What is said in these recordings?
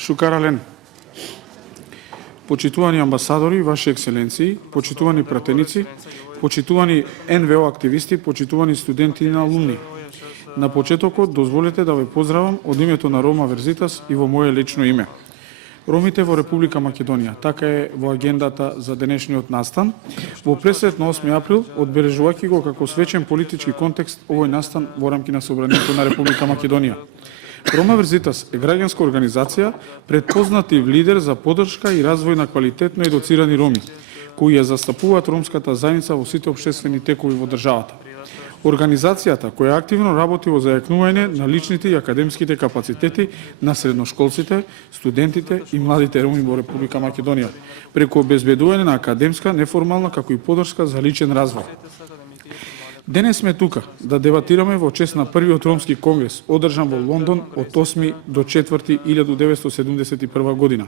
Шукарален. Почитувани амбасадори, ваши екселенции, почитувани пратеници, почитувани НВО активисти, почитувани студенти и алумни. На почетокот дозволете да ве поздравам од името на Рома Верзитас и во моје лично име. Ромите во Република Македонија, така е во агендата за денешниот настан, во пресвет на 8 април, одбележувајќи го како свечен политички контекст овој настан во рамки на Собранието на Република Македонија. Рома Верзитас е граѓанска организација, предпознатив лидер за поддршка и развој на квалитетно едуцирани роми, кои ја застапуваат ромската заедница во сите општествени текови во државата. Организацијата, која активно работи во зајакнување на личните и академските капацитети на средношколците, студентите и младите роми во Република Македонија, преку обезбедување на академска, неформална, како и поддршка за личен развој. Денес сме тука да дебатираме во чест на првиот ромски конгрес, одржан во Лондон од 8 до 4 1971 година.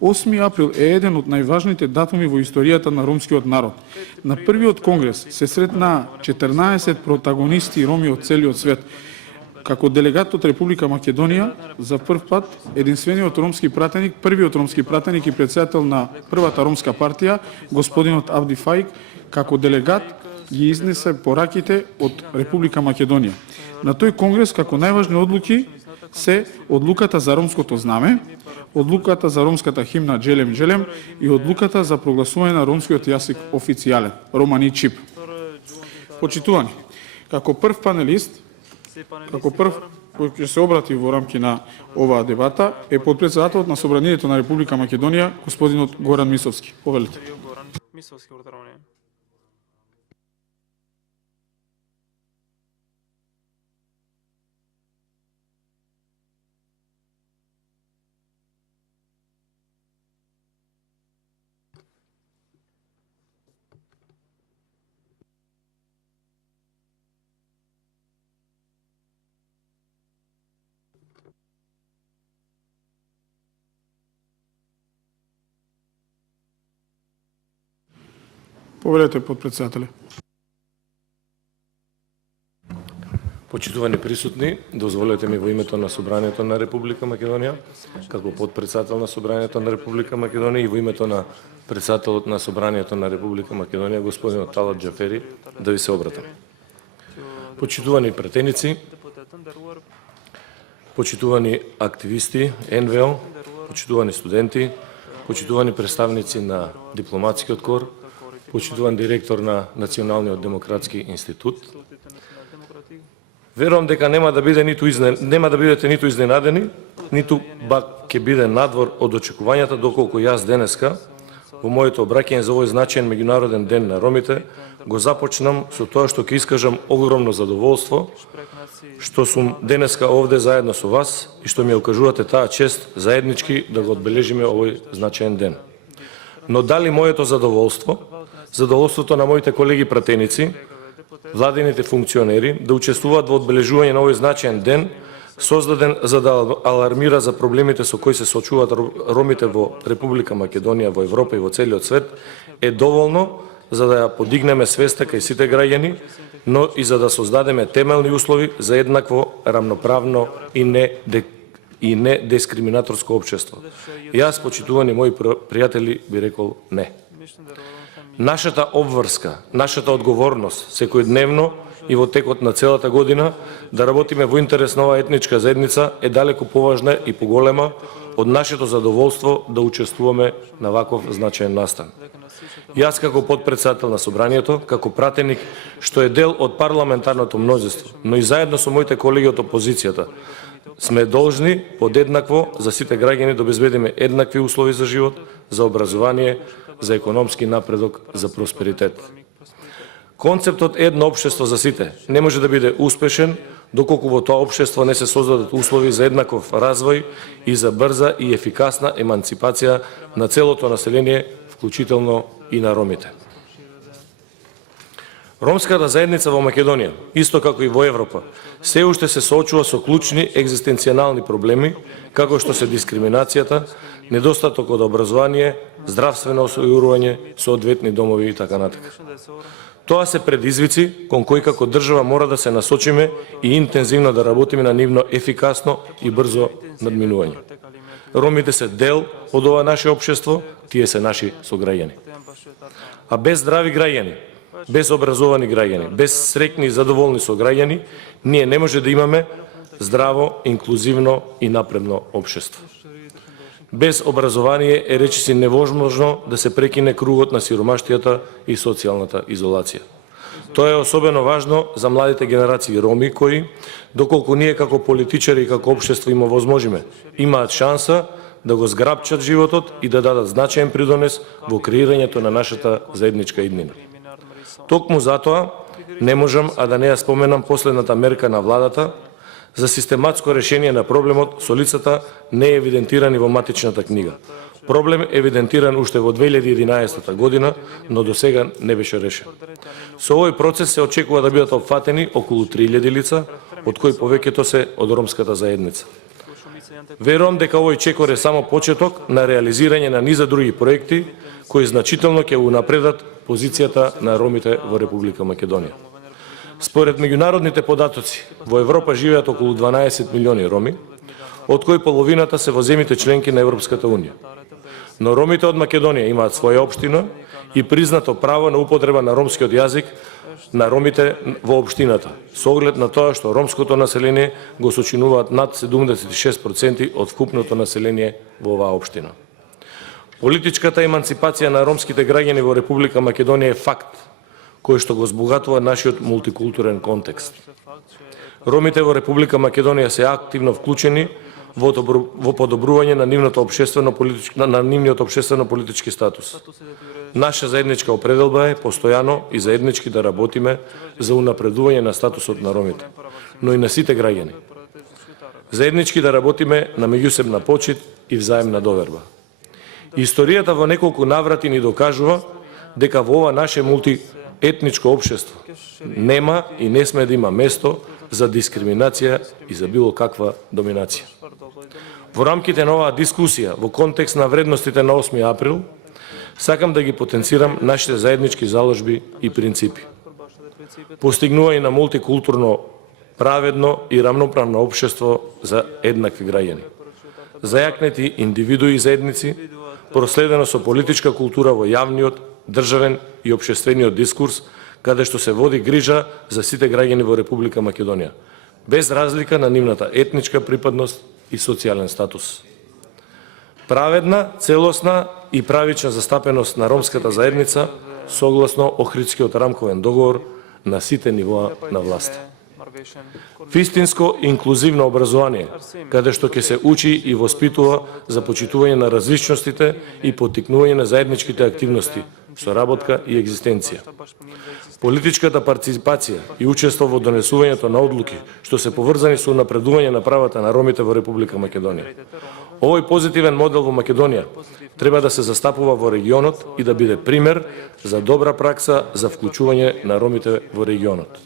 8 април е еден од најважните датуми во историјата на ромскиот народ. На првиот конгрес се сретнаа 14 протагонисти роми од целиот свет. Како делегат од Република Македонија, за прв пат единствениот ромски пратеник, првиот ромски пратеник и претседател на првата ромска партија, господинот Авди Фаик, како делегат ги изнесе пораките од Република Македонија. На тој конгрес како најважни одлуки се одлуката за ромското знаме, одлуката за ромската химна Джелем Джелем и одлуката за прогласување на ромскиот јазик официјален, Романи Чип. Почитувани, како прв панелист, како прв кој ќе се обрати во рамки на оваа дебата е подпредседателот на Собранието на Република Македонија, господинот Горан Мисовски. Повелете. Повелете, подпредседателе. Почитувани присутни, дозволете ми во името на Собранието на Република Македонија, како подпредседател на Собранието на Република Македонија и во името на председателот на Собранието на Република Македонија, господинот Талат Џафери, да ви се обратам. Почитувани пратеници, почитувани активисти, НВО, почитувани студенти, почитувани представници на дипломатскиот кор, почитуван директор на Националниот демократски институт. Верувам дека нема да бидете ниту изненадени, ниту ќе биде надвор од очекувањата, доколку јас денеска во моето обраќање за овој значаен меѓународен ден на ромите го започнам со тоа што ќе искажам огромно задоволство што сум денеска овде заедно со вас и што ми окажувате таа чест заеднички да го одбележиме овој значаен ден. Но дали моето задоволството на моите колеги пратеници, владините функционери да учествуваат во одбележување на овој значаен ден, создаден за да алармира за проблемите со кои се соочуваат ромите во Република Македонија, во Европа и во целиот свет, е доволно за да ја подигнеме свеста кај сите граѓани, но и за да создадеме темелни услови за еднакво, рамноправно и не дискриминаторско општество. Јас, почитувани мои пријатели, би рекол не. Нашата обврска, нашата одговорност секојдневно и во текот на целата година да работиме во интерес на оваа етничка заедница е далеку поважна и поголема од нашето задоволство да учествуваме на ваков значаен настан. Јас како подпредседател на Собранието, како пратеник што е дел од парламентарното мнозинство, но и заедно со моите колеги од опозицијата, сме должни подеднакво за сите граѓани да обезбедиме еднакви услови за живот, за образование, за економски напредок, за просперитет. Концептот едно општество за сите не може да биде успешен доколку во тоа општество не се создадат услови за еднаков развој и за брза и ефикасна еманципација на целото население, вклучително и на ромите. Ромската заедница во Македонија, исто како и во Европа, се уште се соочува со клучни екзистенцијални проблеми, како што се дискриминацијата, недостаток од образование, здравствено осигурување, соодветни домови и така натака. Тоа се предизвици кон кои како држава мора да се насочиме и интензивно да работиме на нивно ефикасно и брзо надминување. Ромите се дел од ова наше општество, тие се наши сограѓани. А без здрави граѓани, без образовани граѓани, без среќни и задоволни сограѓани, ние не може да имаме здраво, инклузивно и напредно општество. Без образование е речиси невозможно да се прекине кругот на сиромаштијата и социјалната изолација. Тоа е особено важно за младите генерации роми кои, доколку ние како политичари и како општество им овозможиме, имаат шанса да го зграпчат животот и да дадат значаен придонес во креирањето на нашата заедничка иднина. Токму затоа не можам а да не ја споменам последната мерка на владата за систематско решение на проблемот со лицата не евидентирани во матичната книга. Проблем евидентиран уште во 2011 година, но до сега не беше решен. Со овој процес се очекува да бидат опфатени околу 3000 лица, од кои повеќето се од ромската заедница. Верувам дека овој чекор е само почеток на реализирање на низа други проекти кои значително ќе унапредат позицијата на ромите во Република Македонија. Според меѓународните податоци, во Европа живеат околу 12 милиони роми, од кои половината се во земјите членки на Европската унија. Но ромите од Македонија имаат своја општина и признато право на употреба на ромскиот јазик на ромите во општината, со оглед на тоа што ромското население го сочинуваат над 76% од вкупното население во оваа општина. Политичката еманципација на ромските граѓани во Република Македонија е факт кој што го збогатува нашиот мултикултурен контекст. Ромите во Република Македонија се активно вклучени во подобрување на нивниот општествено-политички статус. Наша заедничка определба е постојано и заеднички да работиме за унапредување на статусот на ромите, но и на сите граѓани. Заеднички да работиме на меѓусебна почит и взаемна доверба. Историјата во неколку наврати ни докажува дека во ова наше мултиетничко општество нема и не сме да има место за дискриминација и за било каква доминација. Во рамките на оваа дискусија, во контекст на вредностите на 8 април, сакам да ги потенцирам нашите заеднички заложби и принципи. Постигнување на мултикултурно, праведно и рамноправно општество за еднакви граѓани. Зајакнети индивидуи и заедници, проследено со политичка култура во јавниот, државен и општествениот дискурс, каде што се води грижа за сите граѓани во Република Македонија, без разлика на нивната етничка припадност и социјален статус. Праведна, целосна и правична застапеност на ромската заедница согласно Охридскиот рамковен договор на сите нивоа на власт. Вистинско инклузивно образование, каде што ќе се учи и воспитува за почитување на различностите и поттикнување на заедничките активности, соработка и екзистенција. Политичката партиципација и учество во донесувањето на одлуки што се поврзани со напредување на правата на ромите во Република Македонија. Овој позитивен модел во Македонија треба да се застапува во регионот и да биде пример за добра пракса за вклучување на ромите во регионот.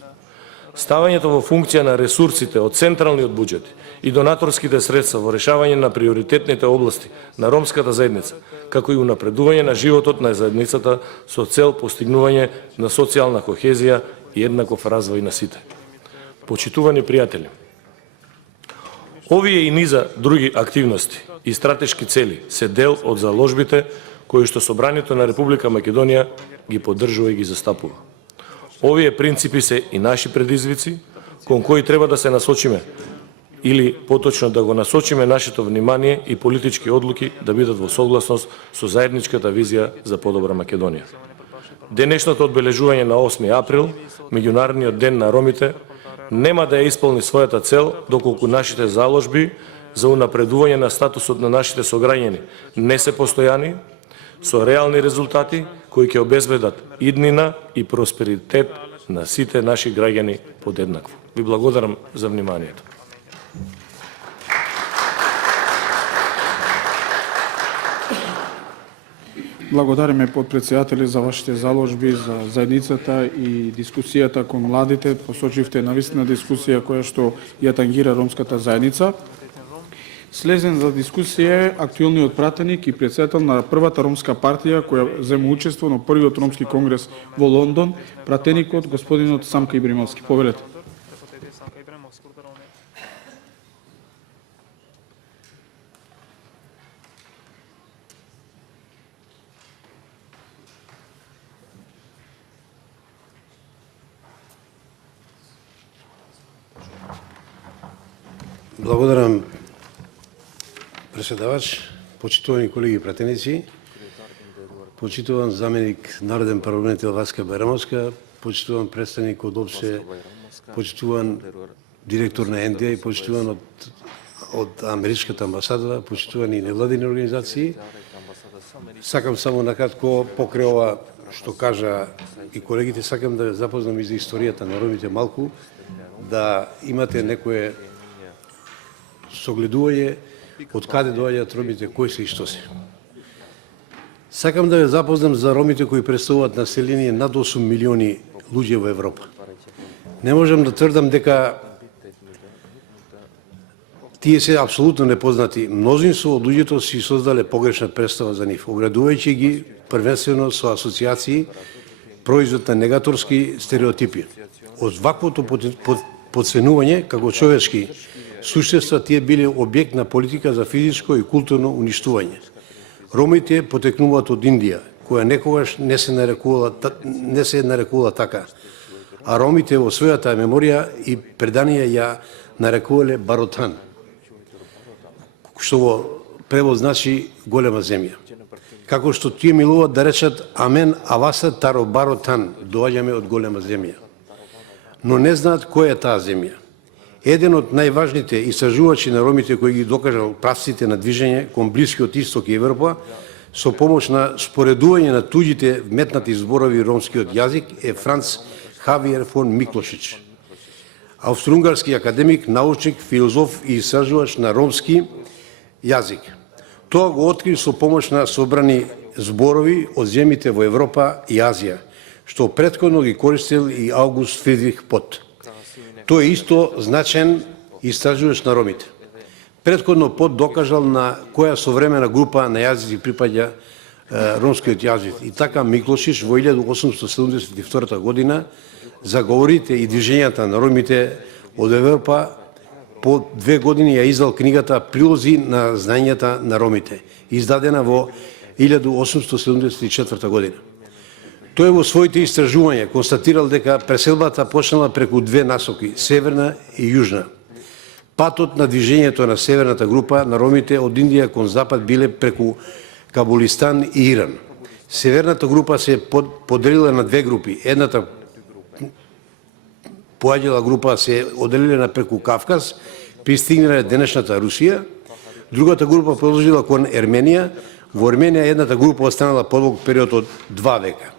Ставањето во функција на ресурсите од централниот буџет и донаторските средства во решавање на приоритетните области на ромската заедница, како и унапредување на животот на заедницата со цел постигнување на социјална кохезија и еднаков развој на сите. Почитувани пријатели, овие и низа други активности и стратешки цели се дел од заложбите кои што Собранието на Република Македонија ги поддржува и ги застапува. Овие принципи се и наши предизвици, кон кои треба да се насочиме, или поточно да го насочиме нашето внимание и политички одлуки да бидат во согласност со заедничката визија за подобра Македонија. Денешното одбележување на 8 април, меѓународниот ден на ромите, нема да ја исполни својата цел доколку нашите заложби за унапредување на статусот на нашите сограѓани не се постојани, со реални резултати кои ќе обезбедат иднина и просперитет на сите наши граѓани подеднакво. Ви благодарам за вниманието. Благодариме подпредседатели за вашите заложби за заедницата и дискусијата кон младите. Посочивте навистина дискусија која што ја тангира ромската заедница. Слезен за дискусија актуелниот пратеник и председател на првата ромска партија која зема учество на првиот ромски конгрес во Лондон, пратеникот господинот Самка Ибримовски. Повелете. Благодарам, председавач, почитувани колеги и пратеници, почитуван заменик народен парламентар Васка Барамовска, почитуван представник од ОПСЕ, почитуван директор на НДА и почитуван од Америкската амбасада, почитувани невладини организации. Сакам само накратко покрај ова што кажа и колегите, сакам да запознам и за историјата на ромите малку, да имате некое согледување од каде доаѓаат ромите, кои се и што се. Сакам да ве запознам за ромите кои представуваат население над 8 милиони луѓе во Европа. Не можам да тврдам дека тие се апсолутно непознати. Мнозинство од луѓето си создале погрешна представа за нив, оградувајќи ги првенствено со асоциации, производ на негаторски стереотипи. Од ваквото подценување како човечки суштества тие биле објект на политика за физичко и културно уништување. Ромите потекнуваат од Индија, која некогаш не се нарекувала така, а ромите во својата меморија и преданија ја нарекувале Баротан, што во превод значи голема земја. Како што тие милуваат да речат Амен Аваса Таро Баротан, доаѓаме од голема земја. Но не знаат која е таа земја. Еден од најважните истражувачи на ромите кои ги докажал правците на движење кон Блискиот Исток и Европа со помош на споредување на туѓите вметнати зборови ромскиот јазик е Франц Хавиер фон Миклошич, австро-унгарски академик, научник, филозоф и истражувач на ромски јазик. Тоа го откри со помош на собрани зборови од земјите во Европа и Азија, што претходно ги користел и Аугуст Фридрих Пот. Тој е исто значен истражувач на ромите. Претходно Пот докажал на која современа група на јазици припаѓа ромскиот јазик. И така Миклошич во 1872 година заговорите и движењата на ромите од Европа по 2 години ја издал книгата Прилози на знаењата на ромите, издадена во 1874 година. Тој во своите истражувања констатирал дека преселбата почнала преку две насоки, северна и јужна. Патот на движењето на северната група на ромите од Индија кон запад биле преку Кабулистан и Иран. Северната група се поделила на две групи. Едната поаѓала група се оделила преку Кавказ, пристигнале денешната Русија. Другата група продолжила кон Ерменија. Во Ерменија едната група останала подолг период од 2 века.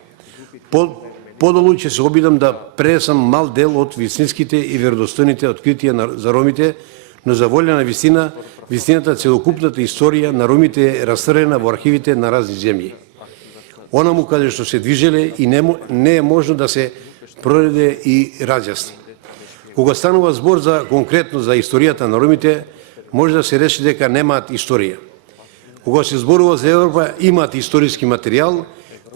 Подолу ќе се обидам да пренесам мал дел од вистинските и веродостојните откритија за ромите, но за волја на вистината целокупната историја на ромите е растрена во архивите на разни земји. Онаму каде што се движеле и не е можно да се прореде и разјасни. Кога станува збор за конкретно за историјата на ромите, може да се рече дека немаат историја. Кога се зборува за Европа, имаат историски материјал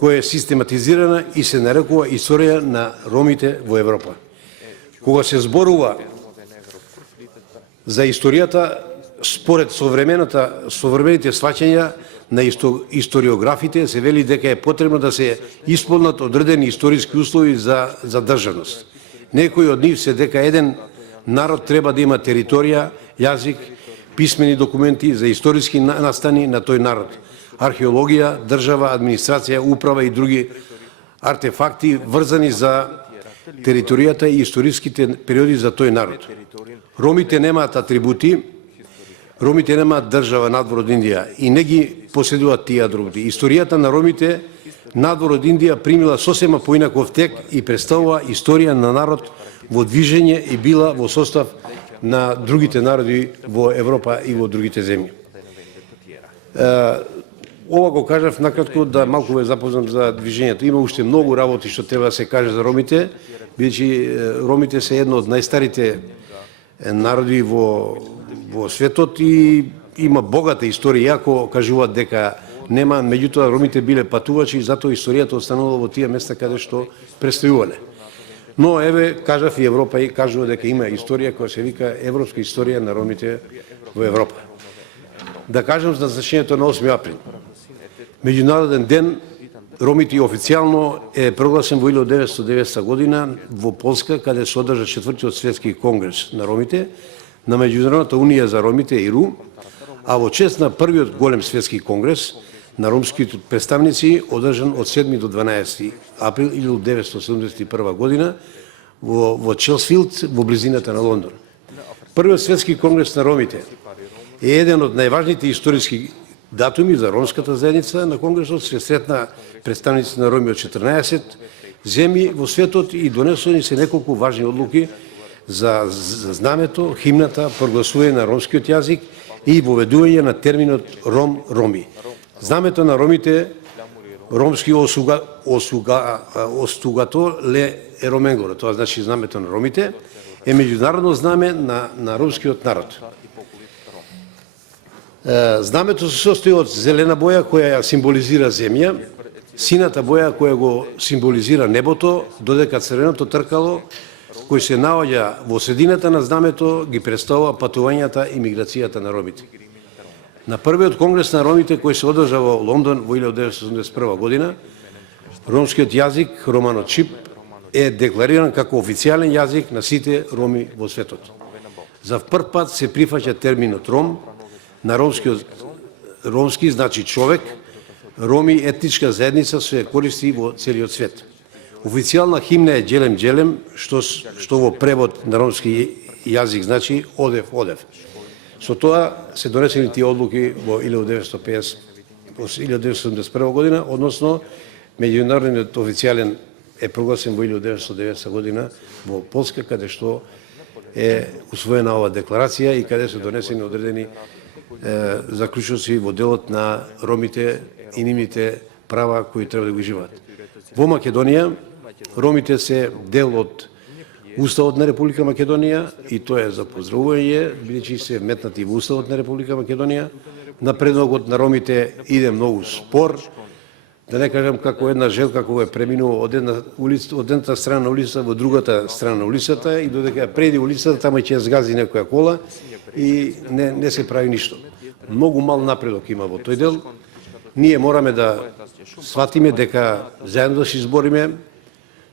која е систематизирана и се нарекува историја на ромите во Европа. Кога се зборува за историјата, според современите сваќања на историографите, се вели дека е потребно да се исполнат одредени историски услови за државност. Некои од нив се дека еден народ треба да има територија, јазик, писмени документи за историски настани на тој народ, археологија, држава, администрација, управа и други артефакти врзани за територијата и историските периоди за тој народ. Ромите немаат атрибути, ромите немаат држава надвор од Индија и не ги поседуваат тие атрибути. Историјата на ромите надвор од Индија примила сосема поинаков тек и представува историја на народ во движење и била во состав на другите народи во Европа и во другите земји. Ова го кажав накратко да малку ве запознам за движењето. Има уште многу работи што треба да се каже за ромите, бидејќи ромите се едно од најстарите народи во светот и има богата историја, иако кажуваат дека нема, меѓутоа ромите биле патувачи и затоа историјата останала во тие места каде што престојувале. Но еве кажав и Европа и кажува дека има историја која се вика европска историја на ромите во Европа. Да кажам за значењето на 8 април. Меѓународен ден ромите официјално е прогласен во 1990 година во Полска, каде се одржа 4-тиот светски конгрес на ромите, на Меѓународната унија за ромите ИРУ, а во чест на првиот голем светски конгрес на ромските представници одржан од 7 до 12 април 1971 година во Челсфилд во близината на Лондон. Првиот светски конгрес на ромите е еден од најважните историски датуми за ромската заедница. На конгресот се сретна представници на роми од 14 земји во светот и донесени се неколку важни одлуки за знамето, химната, прогласување на ромскиот јазик и воведување на терминот ром-роми. Знамето на ромите, ромски остугато ле ероменгоро, тоа значи знамето на ромите, е меѓународно знаме на ромскиот народ. Знамето се состои од зелена боја која ја символизира земја, сината боја која го символизира небото, додека црвеното тркало кој се наоѓа во средината на знамето ги представува патувањата и миграцијата на ромите. На првиот конгрес на ромите кој се одржа во Лондон во 1981 година, ромскиот јазик, романот чип, е деклариран како официјален јазик на сите роми во светот. За прв пат се прифаќа терминот ром, на ромски значи човек, роми етничка заедница се користи во целиот свет. Официјална химна е Джелем Джелем, што во превод на ромски јазик значи одев, одев. Со тоа се донесени тие одлуки во 1971 година, односно меѓународниот официјален е прогласен во 1990 година во Полска, каде што е усвоена ова декларација и каде се донесени одредени заклучоци во делот на ромите и нивните права кои треба да го живеат. Во Македонија ромите се дел од Уставот на Република Македонија и тоа е за поздравување, бидејќи се вметнати во Уставот на Република Македонија. Напредокот на ромите иде многу спор, да не кажам како една желка која е преминува од едната страна на улицата во другата страна на улицата и додека преди улицата тamo ќе згази некоја кола и не се прави ништо. Многу мал напредок има во тој дел. Ние мораме да сватиме дека заедно да се избориме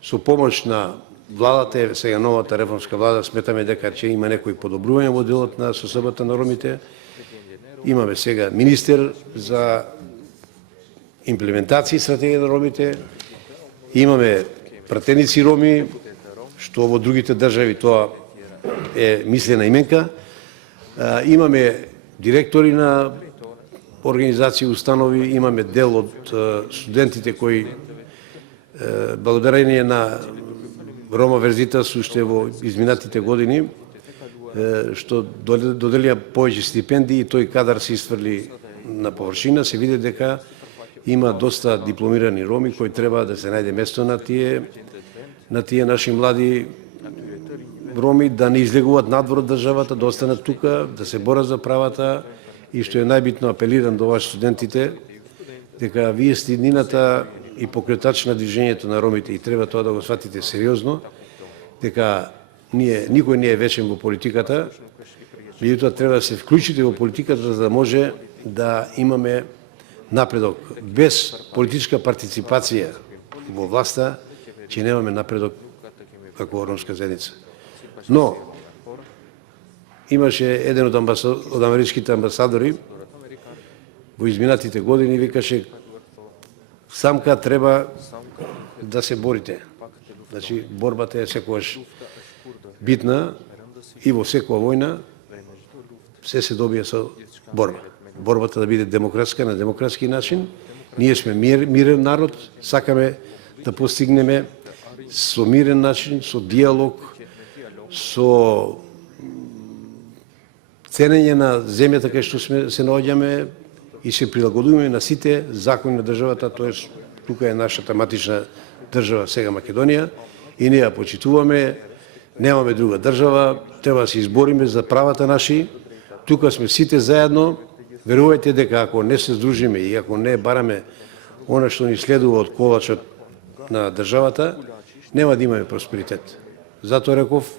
со помош на владата, сега новата реформска влада, сметаме дека ќе има некои подобрувања во делот на состојбата на ромите. Имаме сега министер за имплементација стратегија на ромите, имаме пратеници роми, што во другите држави тоа е мислена именка, имаме директори на организации, установи, имаме дел од студентите кои благодарение на Рома Верзитас уште во изминатите години што доделија повеќе стипендии и тој кадар се исфрли на површина, се види дека има доста дипломирани роми кои треба да се најде место на тие наши млади роми да не излегуваат надвор од државата, да останат тука, да се борат за правата и што е најбитно апелирам до вас студентите дека вие сте иднината и покретач на движењето на ромите и треба тоа да го сватите сериозно, дека никој не е вечен во политиката, меѓутоа треба да се вклучите во политиката за да може да имаме напредок. Без политичка партиципација во власта ќе немаме напредок како ромска заедница. Но имаше еден од америчките амбасадори во изминатите години викаше самка треба да се борите. Значи борбата е секогаш битна и во секоја војна се добија со борба. Борбата да биде демократска на демократски начин. Ние сме мирен народ, сакаме да постигнеме со мирен начин, со диалог, со ценење на земјата кај што се наоѓаме и се прилагодуваме на сите закони на државата, тоест тука е нашата матична држава сега Македонија и ние ја почитуваме, немаме друга држава, треба да се избориме за правата наши, тука сме сите заедно, верувајте дека ако не се здружиме и ако не бараме она што ни следува од колачот на државата, нема да имаме просперитет. Затоа реков,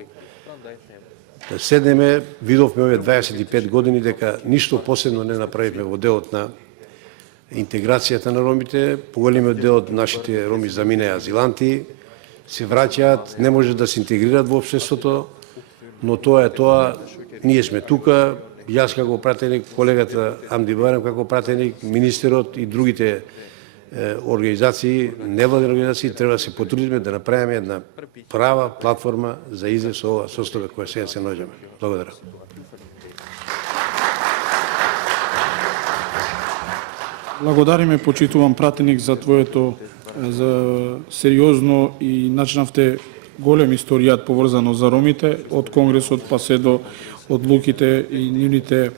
да седнеме, видовме овие 25 години дека ништо посебно не направивме во делот на интеграцијата на ромите, поголемиот дел од нашите роми заминаа азиланти, се враќаат, не може да се интегрираат во општеството, но тоа е тоа, ние сме тука, јас како пратеник, колегата Амди Байрам како пратеник, министерот и другите организации, невладени организации, треба да се потрудиме да направиме една права платформа за излез со ова состојба која сега се наоѓаме. Благодарам. Благодариме, почитувам пратеник, за твоето за сериозно и начинавте голем историјат поврзано за ромите, од Конгресот па се до одлуките и нивните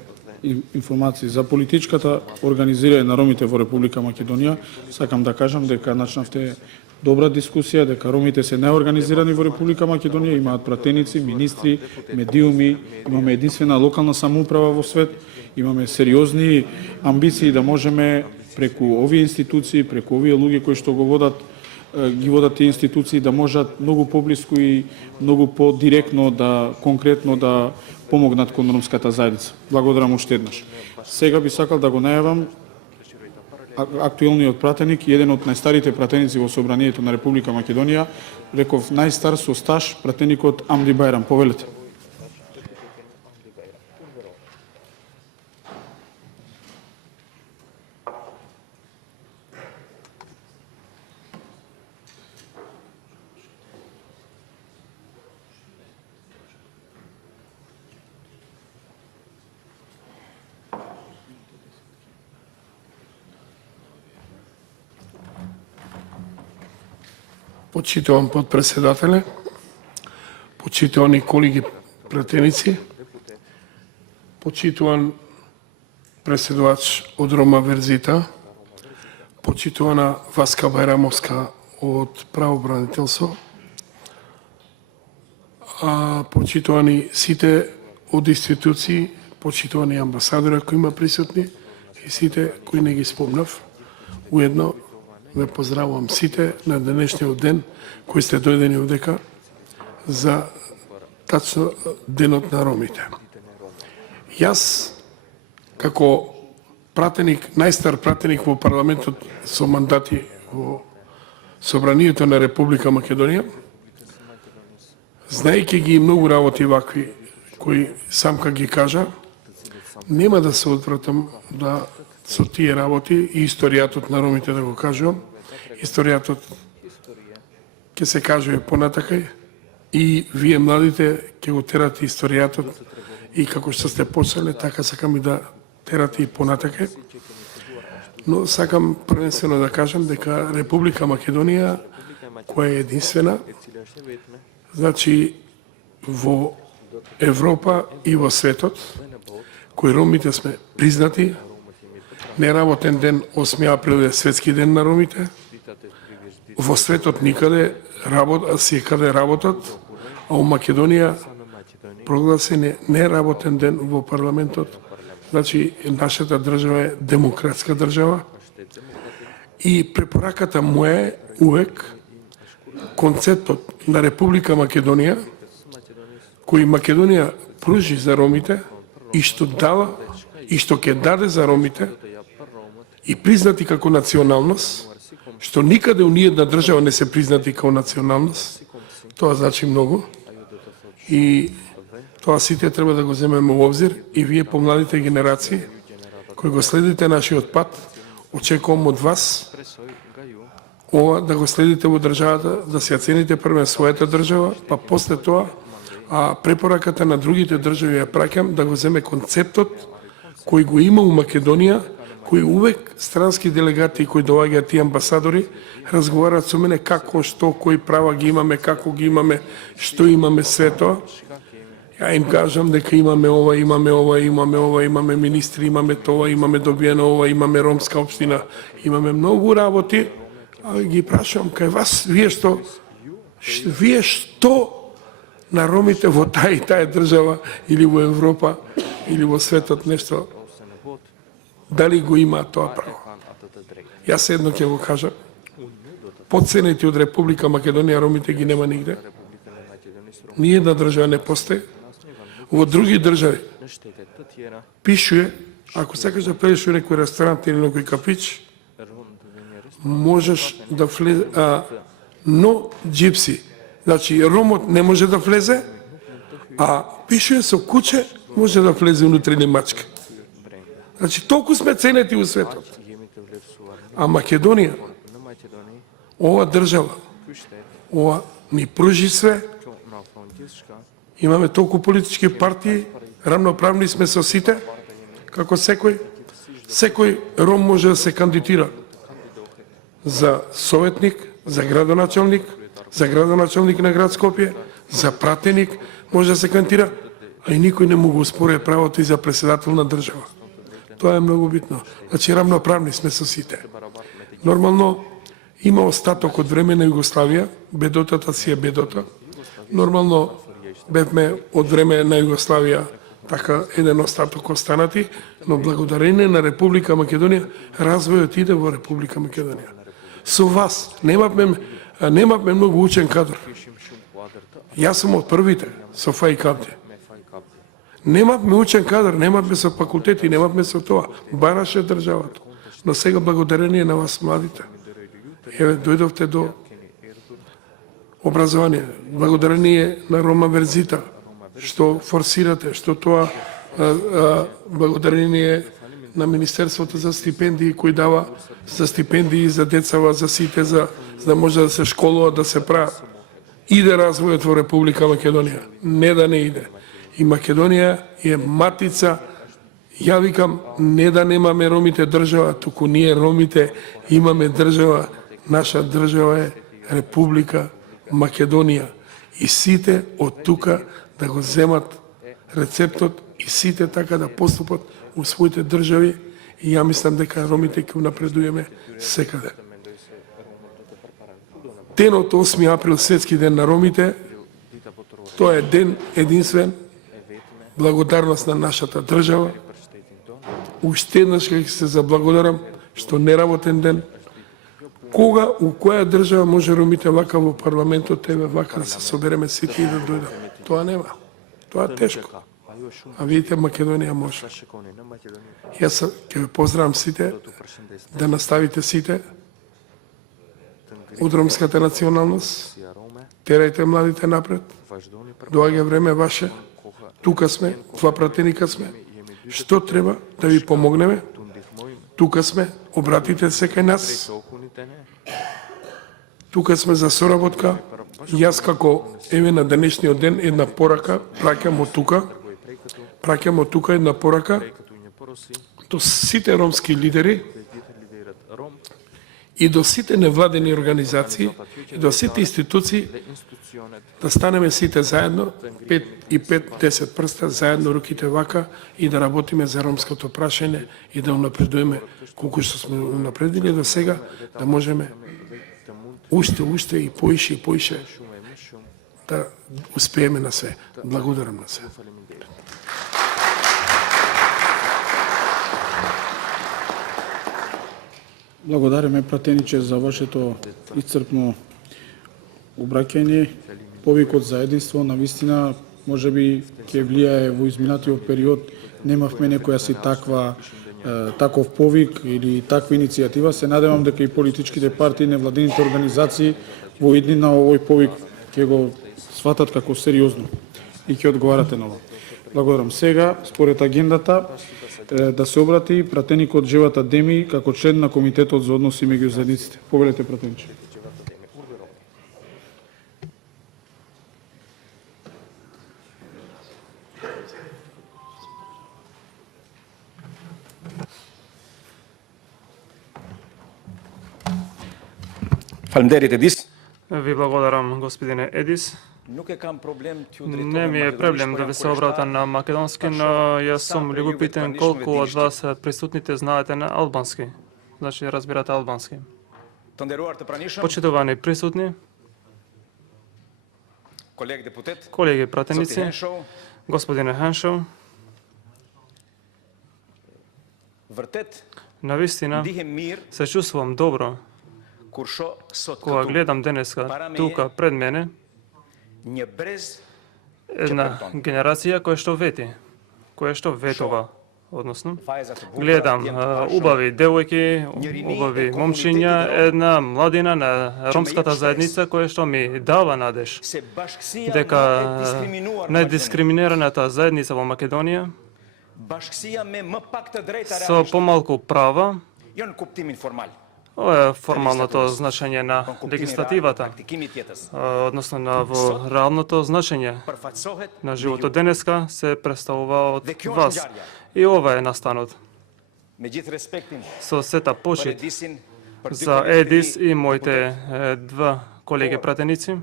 информации за политичката организирање на ромите во Република Македонија. Сакам да кажам дека начинавте добра дискусија, дека ромите се неорганизирани во Република Македонија, имаат пратеници, министри, медиуми, имаме единствена локална самоуправа во свет, имаме сериозни амбиции да можеме преку овие институции, преку овие луѓе кои што ги водат тие институции, да можат многу поблиску и многу подиректно да конкретно да помогнат кон ромската заедница. Благодарам уште еднаш. Сега би сакал да го најавам актуелниот пратеник и еден од најстарите пратеници во Собранието на Република Македонија, реков најстар со стаж, пратеникот Амди Байрам. Повелете. Почитуван подпредседателе, почитувани колеги пратеници, почитуван преседувач од Рома Верзита, почитувана Васка Байрамовска од правобранителство, почитувани сите од институции, почитувани амбасадори кои има присутни и сите кои не ги спомнав. Уедно ве поздравувам сите на денешниот ден кои сте дојдени овдека за тачно денот на ромите. Јас, како пратеник, најстар пратеник во парламентот со мандати во Собранието на Република Македонија, знаејќи ги многу работи вакви кои самка ги кажа, нема да се одвратам да со тие работи и историјатот на ромите да го кажувам. Историјатот ќе се кажува понатака и вие младите ќе го терате историјатот и како што сте почнале, така сакам и да терате и понатака. Но сакам првенствено да кажам дека Република Македонија, која е единствена, значи во Европа и во светот, кои ромите сме признати. Неработен ден 8 април е светски ден на ромите. Во светот никаде секаде работат, а у Македонија прогласен е неработен ден во парламентот. Значи, нашата држава е демократска држава. И препораката моја е увек концептот на Република Македонија, кој Македонија пружи за ромите и што дала и што ќе даде за ромите и признати како националност, што никаде у ниедна држава не се признати како националност, тоа значи многу. И тоа сите треба да го земеме во обзир и вие помладите генерации кои го следите нашиот пат, очекувам од вас ова да го следите во државата, да се цените прво својата држава, па после тоа препораката на другите држави ја праќам да го земе концептот кој го има у Македонија, кои увек странски делегати кои доаѓаат и амбасадори разговараат со мене како, што, кои права ги имаме, како ги имаме, што имаме, се тоа. Ја им кажам дека имаме ова, имаме ова, имаме ова, имаме министри, имаме тоа, имаме добиено ова, имаме ромска општина, имаме многу работи, а ги прашувам кај вас, вие што на ромите во таа и таа држава или во Европа или во светот нешто, дали го има тоа право? Јас едно ќе го кажам. Подценети од Република Македонија ромите ги нема нигде. Ниједна држава не постои. Во други држави пишуе, ако сакаш да пееш во некој ресторант или некој капич, можеш да влезе, но джипси. Значи, ромот не може да влезе, А пишува со куче, може да влезе унутре ни мачка. Значи, толку сме ценети у светот. А Македонија, ова држава, ова ни пружи све, имаме толку политички партии, рамноправни сме со сите, како секој ром може да се кандидира за советник, за градоначалник на град Скопје, за пратеник може да се кандидира, а и никој не му го спорува правото и за председател на држава. Тоа е многу битно. Значи, рамноправни сме со сите. Нормално, има остаток од време на Југославија, бедотата си е бедота. Нормално, бевме од време на Југославија така еден остаток останати, но благодарение на Република Македонија, развојот иде во Република Македонија. Со вас немавме многу учен кадар. Јас сум од првите со фајкапте. Немавме учен кадар, немавме со факултети, немавме со тоа. Бараше државата. Но сега благодарение на вас младите, еве дојдовте до образование. Благодарение на Рома Верзита, што форсирате, што тоа благодарение на Министерството за стипендии кој дава за стипендии за децава, за сите, за да може да се школува, да се прават. Иде развојот во Република Македонија, не да не иде. И Македонија е матица. Ја викам, не да немаме ромите држава, туку ние ромите имаме држава. Наша држава е Република Македонија. И сите од тука да го земат рецептот и сите така да поступат у своите држави. И ја мислам дека ромите ќе напредуеме секаде. Денот 8 април, Светски ден на ромите, тоа е ден единствен, благодарност на нашата држава. Уште еднаш ќе се заблагодарам што неработен ден. Кога, у која држава може ромите вака во парламентот, тебе вака да се собереме сите и да дојдат? Тоа нема. Тоа е тешко. А видите, Македонија може. Јас ќе ве поздравам сите, да наставите сите од ромската националност, терајте младите напред, доаѓа време ваше, тука сме, два пратеника сме, што треба да ви помогнеме, тука сме, обратите се кај нас, тука сме за соработка, јас како еве на денешниот ден една порака, праќам од тука една порака до сите ромски лидери и до сите невладени организации и до сите институции да станеме сите заедно, 5 и 5, 10 прста, заедно руките вака и да работиме за ромското прашање и да унапредуеме колку што сме унапредили до сега, да можеме уште и поише да успееме на све. Благодарам на све. Благодариме, пратениче, за вашето исцрпно обраќање. Повикот за единство, навистина, можеби ќе влијае во изминатиот период. Немавме некоја си таков повик или таква иницијатива. Се надевам дека и политичките партии, невладените организации во иднина овој повик ќе го сватат како сериозно и ќе одговарате на ова. Благодарам. Сега, според агендата, да се обрати пратеникот Живата Деми како член на Комитетот за односи меѓу заедниците. Повелете, пратениче. Ви благодарам, господине Едис. Не ми е проблем да ви се обратам на македонски, но јас сум любопитен колку од вас присутните знаете на албански. Значи, разбирате албански. Почитувани присутни, колеги пратеници, господине Хеншоу, навистина се чувствувам добро кога гледам денеска тука пред мене една генерација која што ветува односно, гледам убави девојки, убави момчиња, една младина на ромската заедница која што ми дава надеж дека најдискриминираната заедница во Македонија со помалку права, ова е формалното значење на легислативата, односно на во реалното значење на животот денеска се представува од вас. И ова е настанот. Со сета почит за Едис и моите два колеги пратеници,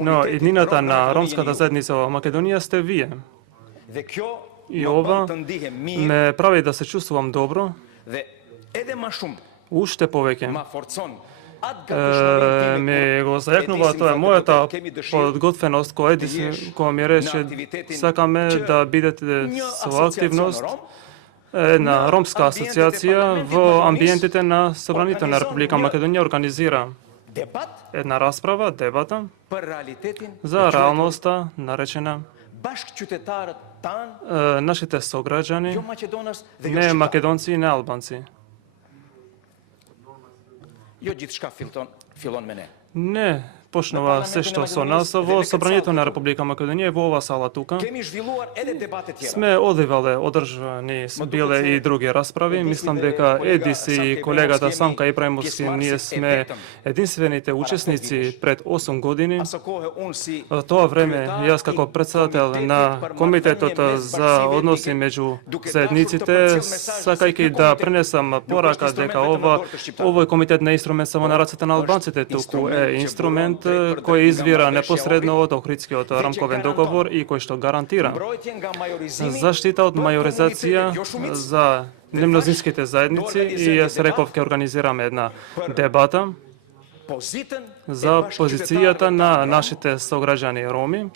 но иднината на ромската заедница во Македонија сте вие. И ова ме прави да се чувствувам добро, уште повеќе. Ми го зајакнува, тоа е мојата подготвеност која Едис која ми рече сакаме да бидете со активност една ромска асоциација во амбиентите на Собранието на Република Македонија организира една расправа, дебата за реалноста наречена нашите сограѓани, не македонци и не албанци. Не почнува се што со нас во Собранието на Република Македонија во ова сала тука. Сме одивале, одржани биле и други расправи. Мислам дека Едис и колегата Самка Ибраимовски, ние сме единствените учесници пред 8 години. Во тоа време, јас како председател на Комитетот за односи меѓу заедниците, сакајќи да пренесам порака дека овој комитет не е инструмент само на рацете на албанците, туку е инструмент кој извира непосредно од Охридскиот рамковен договор и кој што гарантира заштита од мајоризација за немнозинските заедници. И јас реков ќе организираме една дебата за позицијата на нашите сограѓани роми,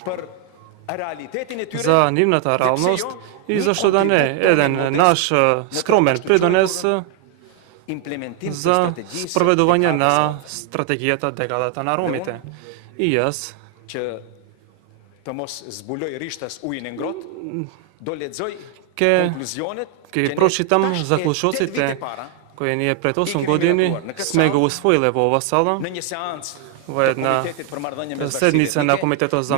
за нивната реалност и зашто да не еден наш скромен придонес за спроведување на стратегијата декадата на ромите. И јас ќе прочитам заклучоците кои ние пред 8 години сме го усвоиле во ова сала, во една седница на Комитетот за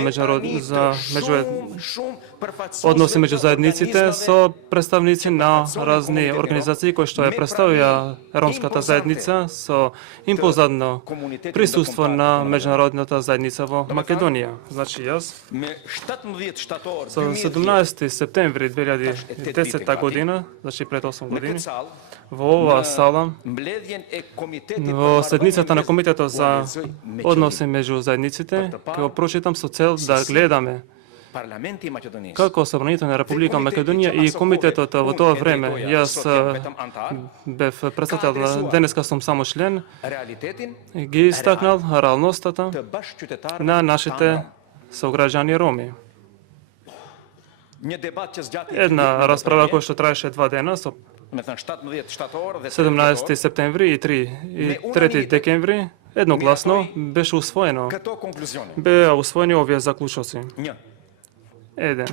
односи меѓу заедниците со представници на разни организации кои што ја представија ромската заедница со импозадно присуство на меѓународната заедница во Македонија. Значи јас со 17 септември 2010 година, значи пред 8 години, во оваа сала, во седницата на Комитетот за односи меѓу заедниците, ќе го прочитам со цел да гледаме како Собранието на Република Македонија и Комитетот во тоа време, јас бев председател, денеска сум само член, ги истакнал реалностата на нашите сограѓани роми. Една расправа која што траеше 2 дена со 17 септември и 3 декември едногласно беше усвоено. Беа усвоени овие заклучоци. 1.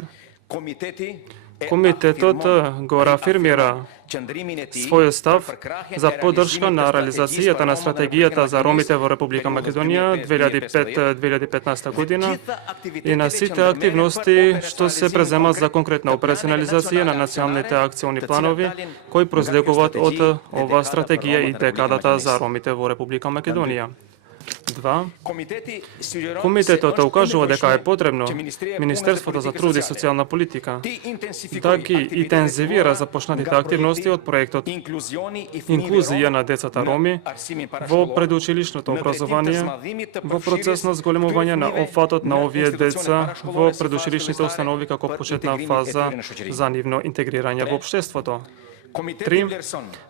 Комитетот го реафирмира својот став за поддршка на реализацијата на стратегијата за ромите во Република Македонија 2005-2015 година и на сите активности што се преземат за конкретна операционализација на националните акциони планови кои произлегуваат од оваа стратегија и декадата за ромите во Република Македонија. 2. Комитетот укажува дека е потребно Министерството за труд и социјална политика да ги интензивира започнатите активности од проектот Инклузија на децата роми во предучилишното образование во процес на зголемување на опфатот на овие деца во предучилишните установи како почетна фаза за нивно интегрирање во општеството.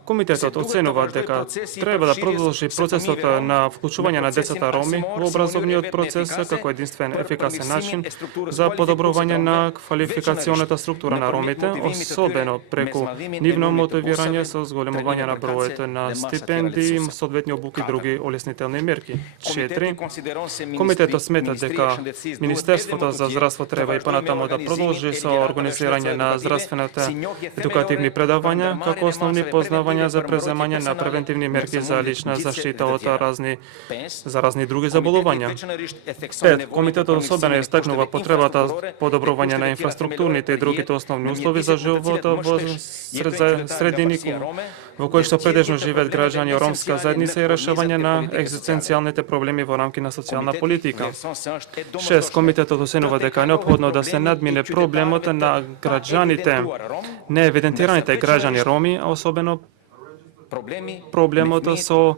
Комитетот оценува дека треба да продолжи процесот на вклучување на децата роми во образовниот процес како единствен ефикасен начин за подобрување на квалификационата структура на ромите, особено преку нивно мотивирање со зголемување на бројот на стипендии, соодветни обуки и други олеснителни мерки. 4. Комитетот смета дека Министерството за здравство треба и понатаму да продолжи со организирање на здравствените едукативни предавања како основни познавања за преземање на превентивни мерки за лична заштита од разни заразни други заболувања. 5. Комитетот особено истакнува потребата подобрување на инфраструктурните и другите основни услови за животот во средини во кои што предежно живеат граѓани ромска заедница и решавање на екзистенцијалните проблеми во рамки на социјална политика. 6. Комитетот оценува дека е неопходно да се надмине проблемот на граѓаните, неевидентираните граѓани роми, а особено проблемот со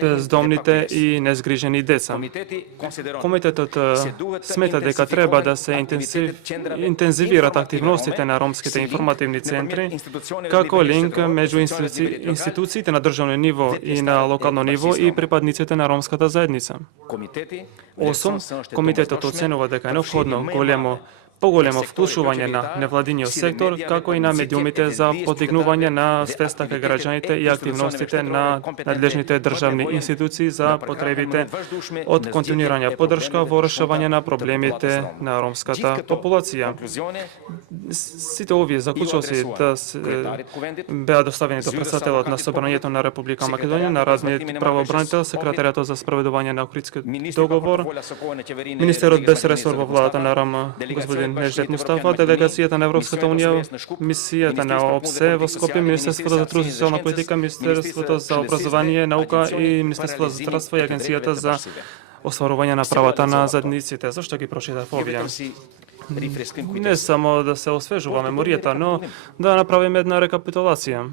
бездомните и незгрижени деца. Комитетот смета дека треба да се интензивират активностите на ромските информативни центри како линк меѓу институциите на државно ниво и на локално ниво и припадниците на ромската заедница. 8. Комитетот оценува дека е неопходно поголемо вклучување на невладиниот сектор, како и на медиумите за подигнување на свеста кај граѓаните и активностите на надлежните државни институции за потребите од континуирање поддршка во решавање на проблемите на ромската популација. Сите овие заклучоци беа доставени до претседателот на Собранието на Република Македонија, на разниот правообранител, секретаријатот за спроведување на Охридскиот договор, министерот без ресор во владата на РМ, господин Неждет Мустафа, делегацијата на Европската унија, мисијата на ОПСЕ во Скопје, Министерството за труд и социјална политика, Министерството за образование, наука и Министерството за здравство и Агенцијата за остварување на правата на заедниците. Зошто ги прочитав овие? Не само да се освежува меморијата, но да направиме една рекапитулација.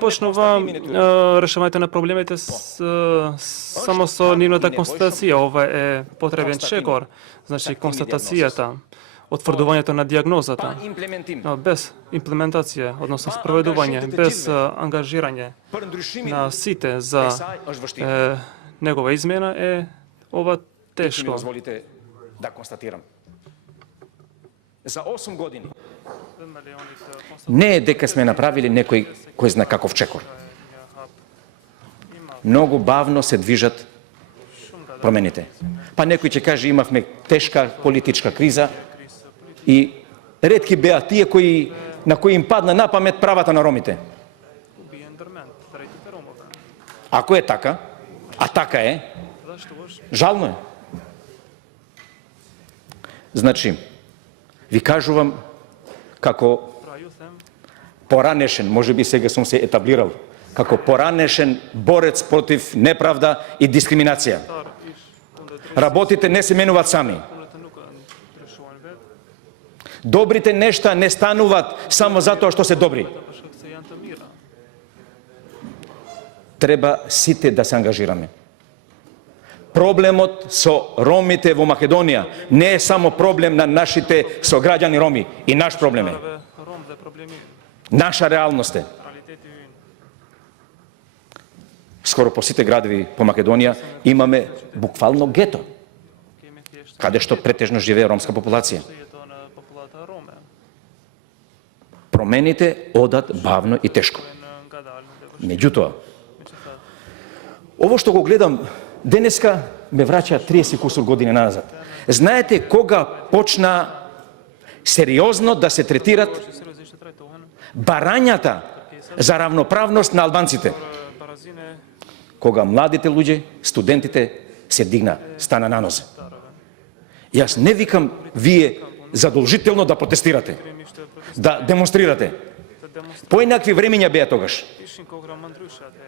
Почнува решавањето на проблемите само со нивната констатација. Ова е потребен чекор, значи констатацијата, утврдувањето на диагнозата. Без имплементација, односно спроведување, без ангажирање на сите за негова измена е ова тешко. За 8 години не е дека сме направили некој кој зна каков чекор. Многу бавно се движат промените. Па некој ќе каже имавме тешка политичка криза и ретки беа тие на кои им падна на памет правата на ромите. Ако е така, а така е, жално е. Значи, ви кажувам како поранешен, може би сега сум се етаблирал, како поранешен борец против неправда и дискриминација. Работите не се менуваат сами. Добрите нешта не стануваат само затоа што се добри. Треба сите да се ангажираме. Проблемот со ромите во Македонија не е само проблем на нашите сограѓани роми, и наш проблем е. Наша реалност е. Скоро по сите градови по Македонија имаме буквално гето, каде што претежно живее ромска популација. Промените одат бавно и тешко. Меѓутоа, ово што го гледам денеска ме враќа 30 кусур години назад. Знаете кога почна сериозно да се третират барањата за равноправност на албанците? Кога младите луѓе, студентите се дигна, стана на нозе. Јас не викам вие задолжително да протестирате, да демонстрирате. Поинакви времења беа тогаш.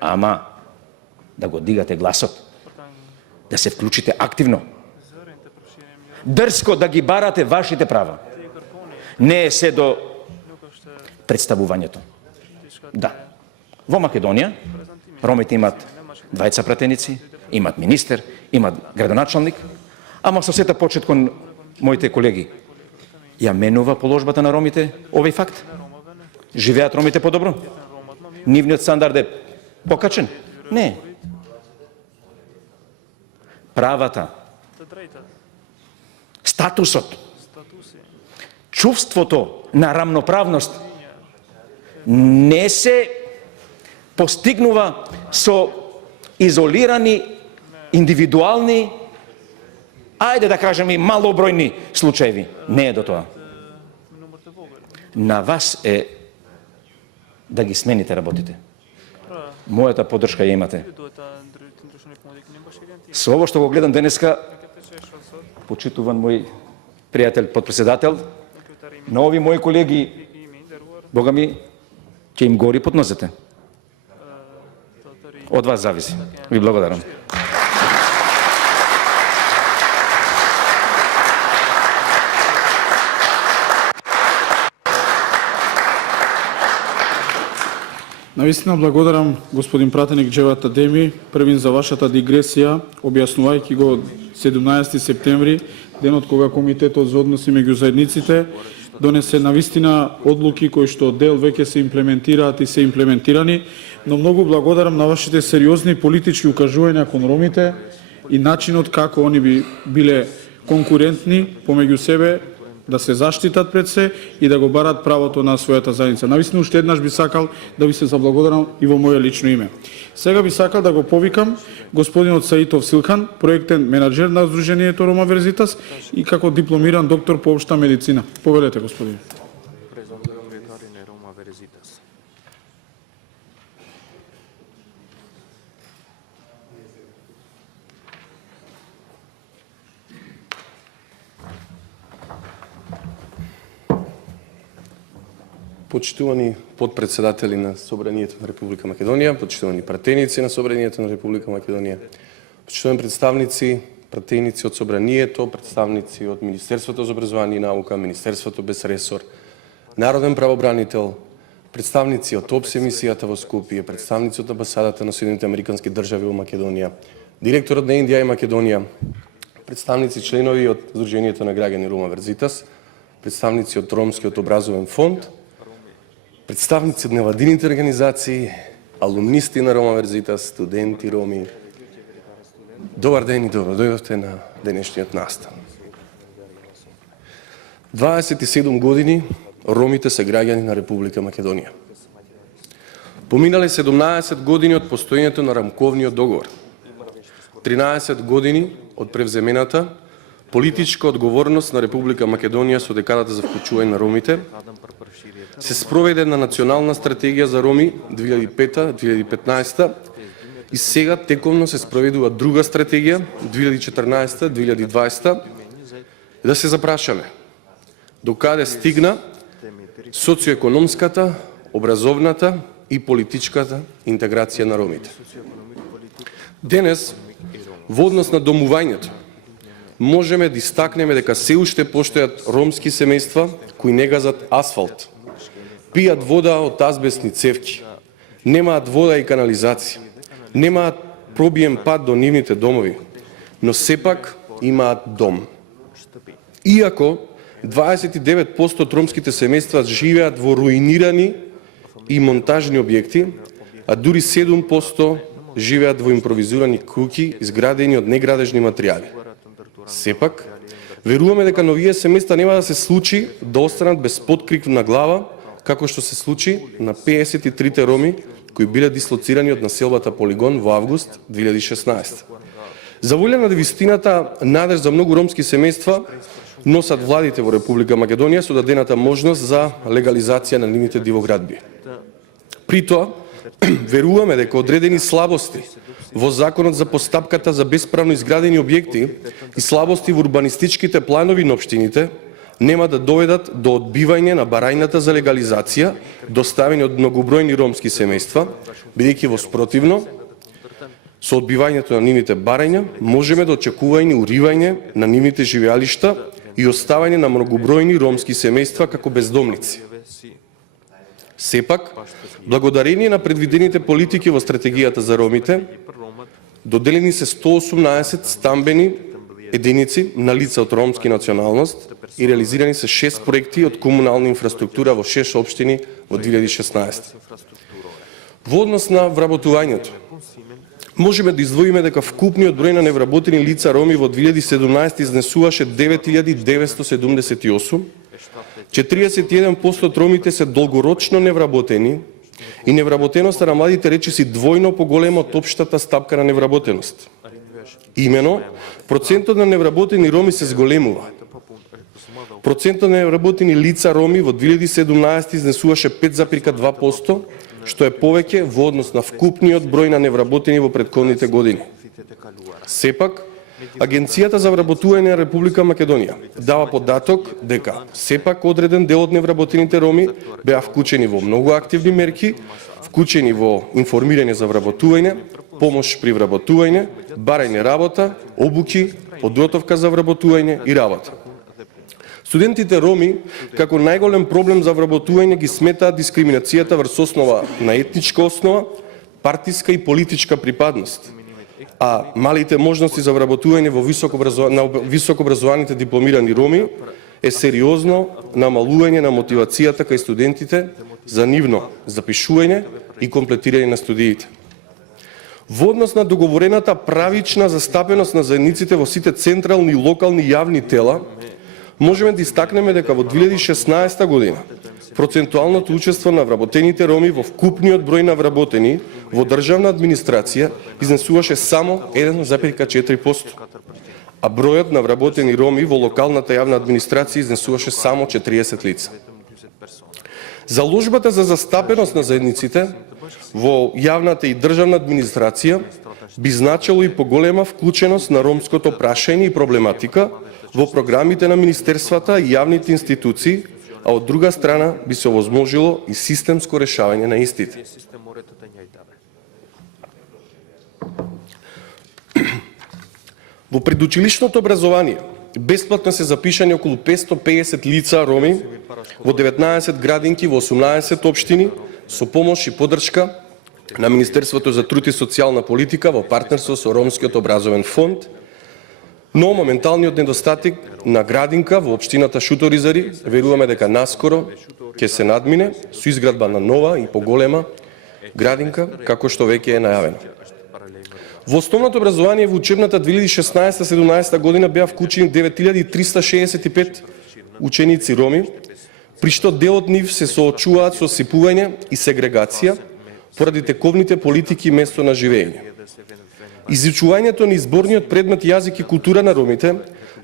Ама да го дигате гласот, да се вклучите активно, дрско да ги барате вашите права. Не е се до представувањето. Да, во Македонија ромите имат двајца пратеници, имат министер, имат градоначалник, ама со сета почет кон моите колеги. Ја менува положбата на ромите овој факт? Живеат ромите подобро? Нивниот стандард е покачен? Не. Правата, статусот, чувството на рамноправност не се постигнува со изолирани, индивидуални, ајде да кажем и малобројни случаеви. Не е до тоа. На вас е да ги смените работите. Мојата поддршка ја имате. Со ово што го гледам денеска, почитуван мој пријател подпредседател, на ови мои колеги, Бога ми, ќе им гори под нозете. Од вас зависи. Ви благодарам. Навистина благодарам господин пратеник Џеват Адеми, првин за вашата дигресија, објаснувајќи го 17 септември, денот кога Комитетот за односи меѓу заедниците донесе навистина одлуки кои што дел веќе се имплементираат и се имплементирани, но многу благодарам на вашите сериозни политички укажувања кон ромите и начинот како они би биле конкурентни помеѓу себе, да се заштитат пред се и да го барат правото на својата заедница. Навистина уште еднаш би сакал да ви се заблагодарам и во моје лично име. Сега би сакал да го повикам господинот Саитов Силхан, проектен менаџер на Сдруженијето Рома Верзитас и како дипломиран доктор по општа медицина. Повелете, господин. Почитувани подпредседатели на Собранието на Република Македонија, почитувани пратеници на Собранието на Република Македонија, почитувани представници, пратеници од Собранието, представници од Министерството за образование и наука, Министерството без ресор, Народен правобранител, представници од ОПС емисијата во Скопје, представници од Амбасадата на Соединените Американски држави во Македонија, директорот на Индија и Македонија, представници членови од Сдруженијето на граѓани Рома Верзитас, представници од Ромскиот образовен фонд, представници од невладините организации, алумнисти на Рома Верзитас, студенти роми. Добар ден и добро дојдовте на денешниот настан. 27 години ромите се граѓани на Република Македонија. Поминале 17 години од постоењето на рамковниот договор. 13 години од превземената политичка одговорност на Република Македонија со декадата за вклучување на ромите, се спроведе на Национална стратегија за роми 2005-2015 и сега текомно се спроведува друга стратегија 2014-2020. Да се запрашаме докаде стигна социоекономската, образовната и политичката интеграција на ромите. Денес, во однос на домувањето, можеме да истакнеме дека се уште постојат ромски семејства кои не газат асфалт, пијат вода од азбестни цевки, немаат вода и канализација, немаат пробиен пат до нивните домови, но сепак имаат дом. Иако 29% од ромските семејства живеат во руинирани и монтажни објекти, а дури 7% живеат во импровизирани куќи изградени од неградежни материјали. Сепак, веруваме дека на овие семејства нема да се случи да останат без подкрив на глава, како што се случи на 53 роми кои биле дислоцирани од населбата Полигон во август 2016. За волја на вистината, надеж за многу ромски семејства носат владите во Република Македонија со дадената можност за легализација на нивните дивоградби. При тоа, веруваме дека одредени слабости во Законот за постапката за бесправно изградени објекти и слабости во урбанистичките планови на општините нема да доведат до одбивање на барањата за легализација доставени од многобројни ромски семејства, бидејќи во спротивно, со одбивањето на нивните барања можеме да очекување уривање на нивните живеалишта и оставање на многобројни ромски семејства како бездомници. Сепак, благодарение на предвидените политики во стратегијата за ромите, доделени се 118 стамбени единици на лица од ромски националност и реализирани се 6 проекти од комунална инфраструктура во 6 општини во 2016. Во однос на вработувањето, можеме да издвоиме дека вкупниот број на невработени лица роми во 2017 изнесуваше 9978, 41% од ромите се долгорочно невработени и невработеноста на младите речиси двојно поголема од општата стапка на невработеност. Имено, процентот на невработени роми се зголемува. Процентот на невработени лица роми во 2017 изнесуваше 5,2%, што е повеќе во однос на вкупниот број на невработени во претходните години. Сепак, Агенцијата за вработување на Република Македонија дава податок дека сепак одреден дел од невработените роми беа вклучени во многу активни мерки, вклучени во информирање за вработување, помош при вработување, барање работа, обуки, подготовка за вработување и работа. Студентите роми, како најголем проблем за вработување, ги сметаат дискриминацијата врз основа на етничка основа, партиска и политичка припадност, а малите можности за вработување во високообразованите дипломирани роми е сериозно намалување на мотивацијата кај студентите за нивно запишување и комплетирање на студиите. Во однос на договорената правична застапеност на заедниците во сите централни и локални јавни тела, можеме да истакнеме дека во 2016 година процентуалното учество на вработените роми во вкупниот број на вработени во државна администрација изнесуваше само 1,4%, а бројот на вработени роми во локалната јавна администрација изнесуваше само 40 лица. Заложбата за застапеност на заедниците во јавната и државна администрација би значило и поголема вклученост на ромското прашање и проблематика во програмите на министерствата и јавните институции, а од друга страна би се овозможило и системско решавање на истите. Во предучилишното образование бесплатно се запишани околу 550 лица роми во 19 градинки во 18 општини со помош и поддршка на Министерството за труд и социјална политика во партнерство со Ромскиот образовен фонд, но моменталниот недостаток на градинка во општината Шуторизари веруваме дека наскоро ќе се надмине со изградба на нова и поголема градинка, како што веќе е најавено. Во основното образование во учебната 2016-17 година беа вклучени 9365 ученици роми, при што дел од нив се соочуваат со сипување и сегрегација поради тековните политики место на живење. Изучувањето на изборниот предмет јазик и култура на ромите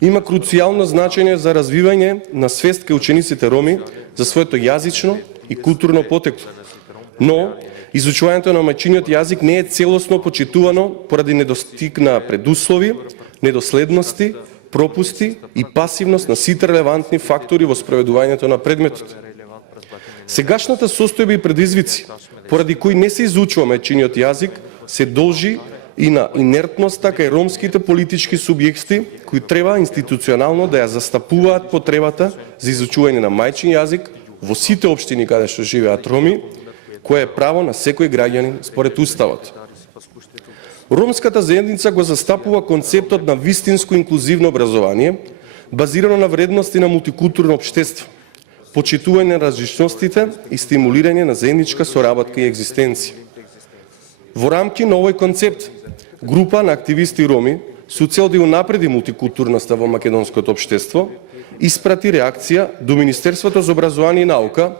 има круцијално значење за развивање на свест кај учениците роми за своето јазично и културно потекло. Но изучувањето на мајчиниот јазик не е целосно почитувано поради недостиг на предуслови, недоследности, пропусти и пасивност на сите релевантни фактори во спроведувањето на предметот. Сегашната состојба и предизвици, поради кои не се изучува мајчиниот јазик, се должи и на инертноста кај ромските политички субјекти, кои треба институционално да ја застапуваат потребата за изучување на мајчин јазик во сите општини каде што живеат роми, кое е право на секој граѓанин според Уставот. Ромската заедница го застапува концептот на вистинско инклузивно образование, базирано на вредности на мултикултурно општество, почитување на различностите и стимулирање на заедничка соработка и екзистенција. Во рамки на овој концепт, група на активисти роми, со цел да унапреди мултикултурноста во македонското општество, испрати реакција до Министерството за образование и наука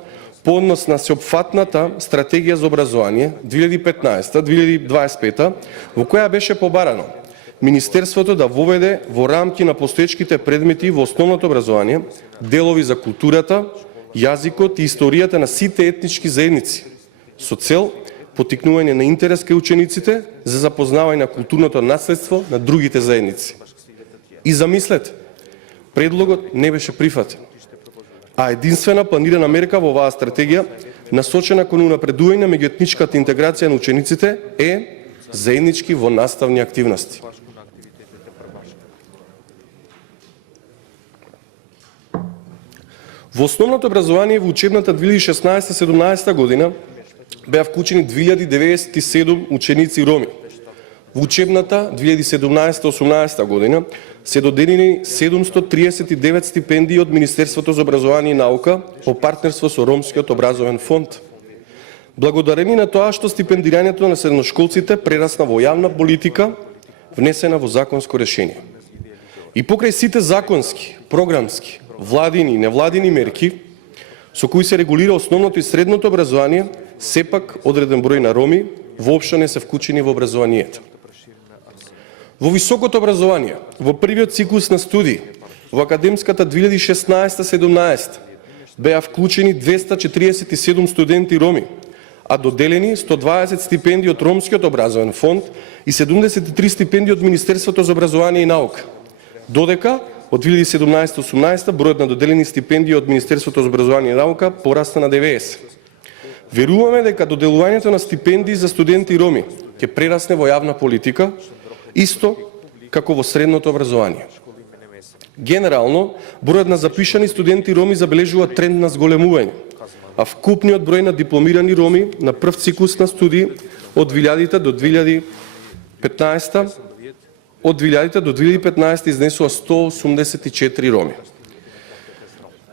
по однос на сеопфатната стратегија за образование 2015-2025, во која беше побарано Министерството да воведе во рамки на постоечките предмети во основното образование делови за културата, јазикот и историјата на сите етнички заедници, со цел потикнување на интерес кај учениците за запознавање на културното наследство на другите заедници. И замислете, предлогот не беше прифатен, а единствена планирана мерка во оваа стратегија, насочена кон унапредување на меѓуетничката интеграција на учениците, е заеднички во наставни активности. Во основното образование во учебната 2016-17 година беа вклучени 2097 ученици роми, Во учебната 2017-18 година се доделени 739 стипендии од Министерството за образование и наука по партнерство со Ромскиот образовен фонд. Благодарение на тоа што стипендирањето на средношколците прерасна во јавна политика, внесена во законско решение. И покрај сите законски, програмски, владини и невладини мерки, со кои се регулира основното и средното образование, сепак одреден број на роми воопшто не се вклучени во образованието. Во високото образование, во првиот циклус на студии, во академската 2016-17, беа вклучени 247 студенти роми, а доделени 120 стипендии од Ромскиот образовен фонд и 73 стипендии од Министерството за образование и наука. Додека од 2017-18 бројот на доделени стипендии од Министерството за образование и наука порасна на 90. Веруваме дека доделувањето на стипендии за студенти роми ќе прерасне во јавна политика, исто како во средното образование. Генерално, бројот на запишани студенти роми забележува тренд на зголемување, а вкупниот број на дипломирани роми на прв циклус на студии од 2000 до 2015 изнесува 184 роми.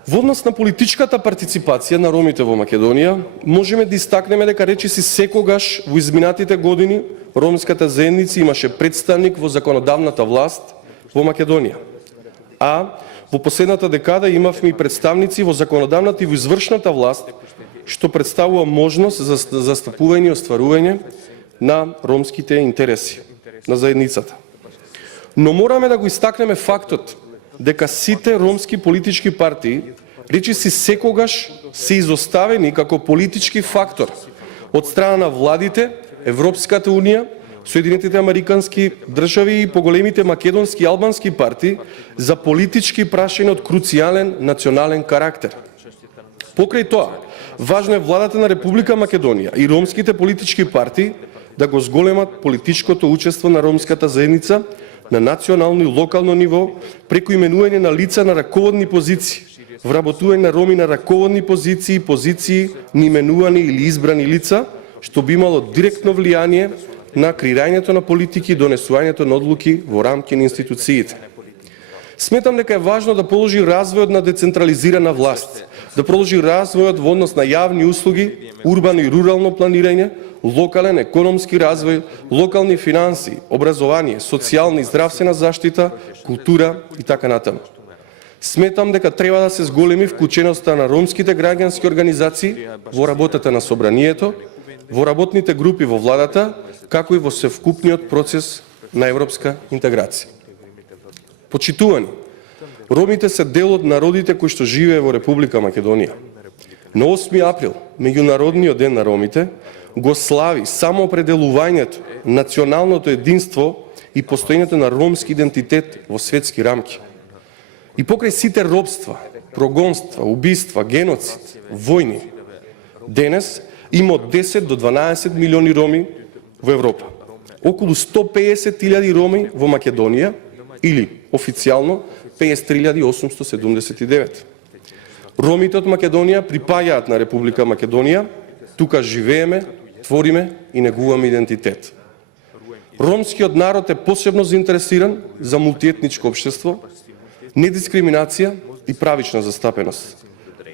Во однос на политичката партиципација на ромите во Македонија, можеме да истакнеме дека речиси секогаш во изминатите години ромската заедница имаше представник во законодавната власт во Македонија. А во последната декада имавме и представници во законодавната и во извршната власт, што представува можност за застапување и остварување на ромските интереси на заедницата. Но мораме да го истакнеме фактот дека сите ромски политички партии речиси секогаш се изоставени како политички фактор од страна на владите, Европската унија, Соединетите американски држави и поголемите македонски и албански партии за политички прашања од круцијален национален карактер. Покрај тоа, важно е владата на Република Македонија и ромските политички партии да го зголемат политичкото учество на ромската заедница на национално и локално ниво преку именување на лица на раководни позиции, вработување на роми на раководни позиции, позиции именувани или избрани лица, што би имало директно влијание на креирањето на политики и донесувањето на одлуки во рамки на институциите. Сметам дека е важно да продолжи развојот на децентрализирана власт, да продолжи развојот во однос на јавни услуги, урбано и рурално планирање, локален економски развој, локални финанси, образование, социјална и здравствена заштита, култура и така натаму. Сметам дека треба да се зголеми вклученоста на ромските граѓански организации во работата на собранието, во работните групи во владата, како и во севкупниот процес на европска интеграција. Почитувани, ромите се дел од народите кои што живее во Република Македонија. На 8 април, Меѓународниот ден на ромите, го слави самоопределувањето, националното единство и постоењето на ромски идентитет во светски рамки. И покрај сите робства, прогонства, убиства, геноцид, војни, денес има од 10 до 12 милиони роми во Европа. Околу 150.000 роми во Македонија или официјално 53.879. Ромите од Македонија припаѓаат на Република Македонија, тука живееме, твориме и негуваме идентитет. Ромскиот народ е посебно заинтересиран за мултиетничко општество, недискриминација и правична застапеност.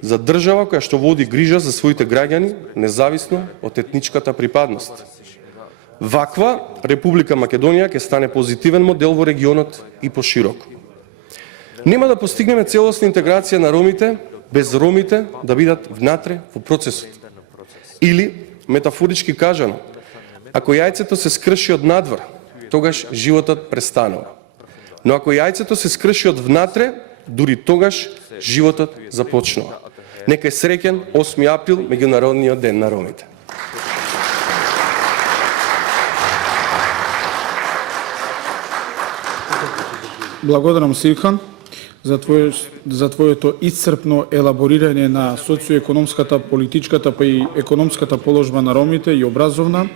За држава која што води грижа за своите граѓани, независно од етничката припадност. Ваква Република Македонија ќе стане позитивен модел во регионот и пошироко. Нема да постигнеме целосна интеграција на ромите без ромите да бидат внатре во процесот. Или, метафорички кажано, ако јајцето се скрши од надвор, тогаш животот престанува. Но ако јајцето се скрши од внатре, дури тогаш животот започнува. Нека е среќен 8 април, Меѓународниот ден на ромите. Благодарам, Сирхан, за твоето исцрпно елаборирање на социоекономската, политичката па и економската положба на ромите и образовна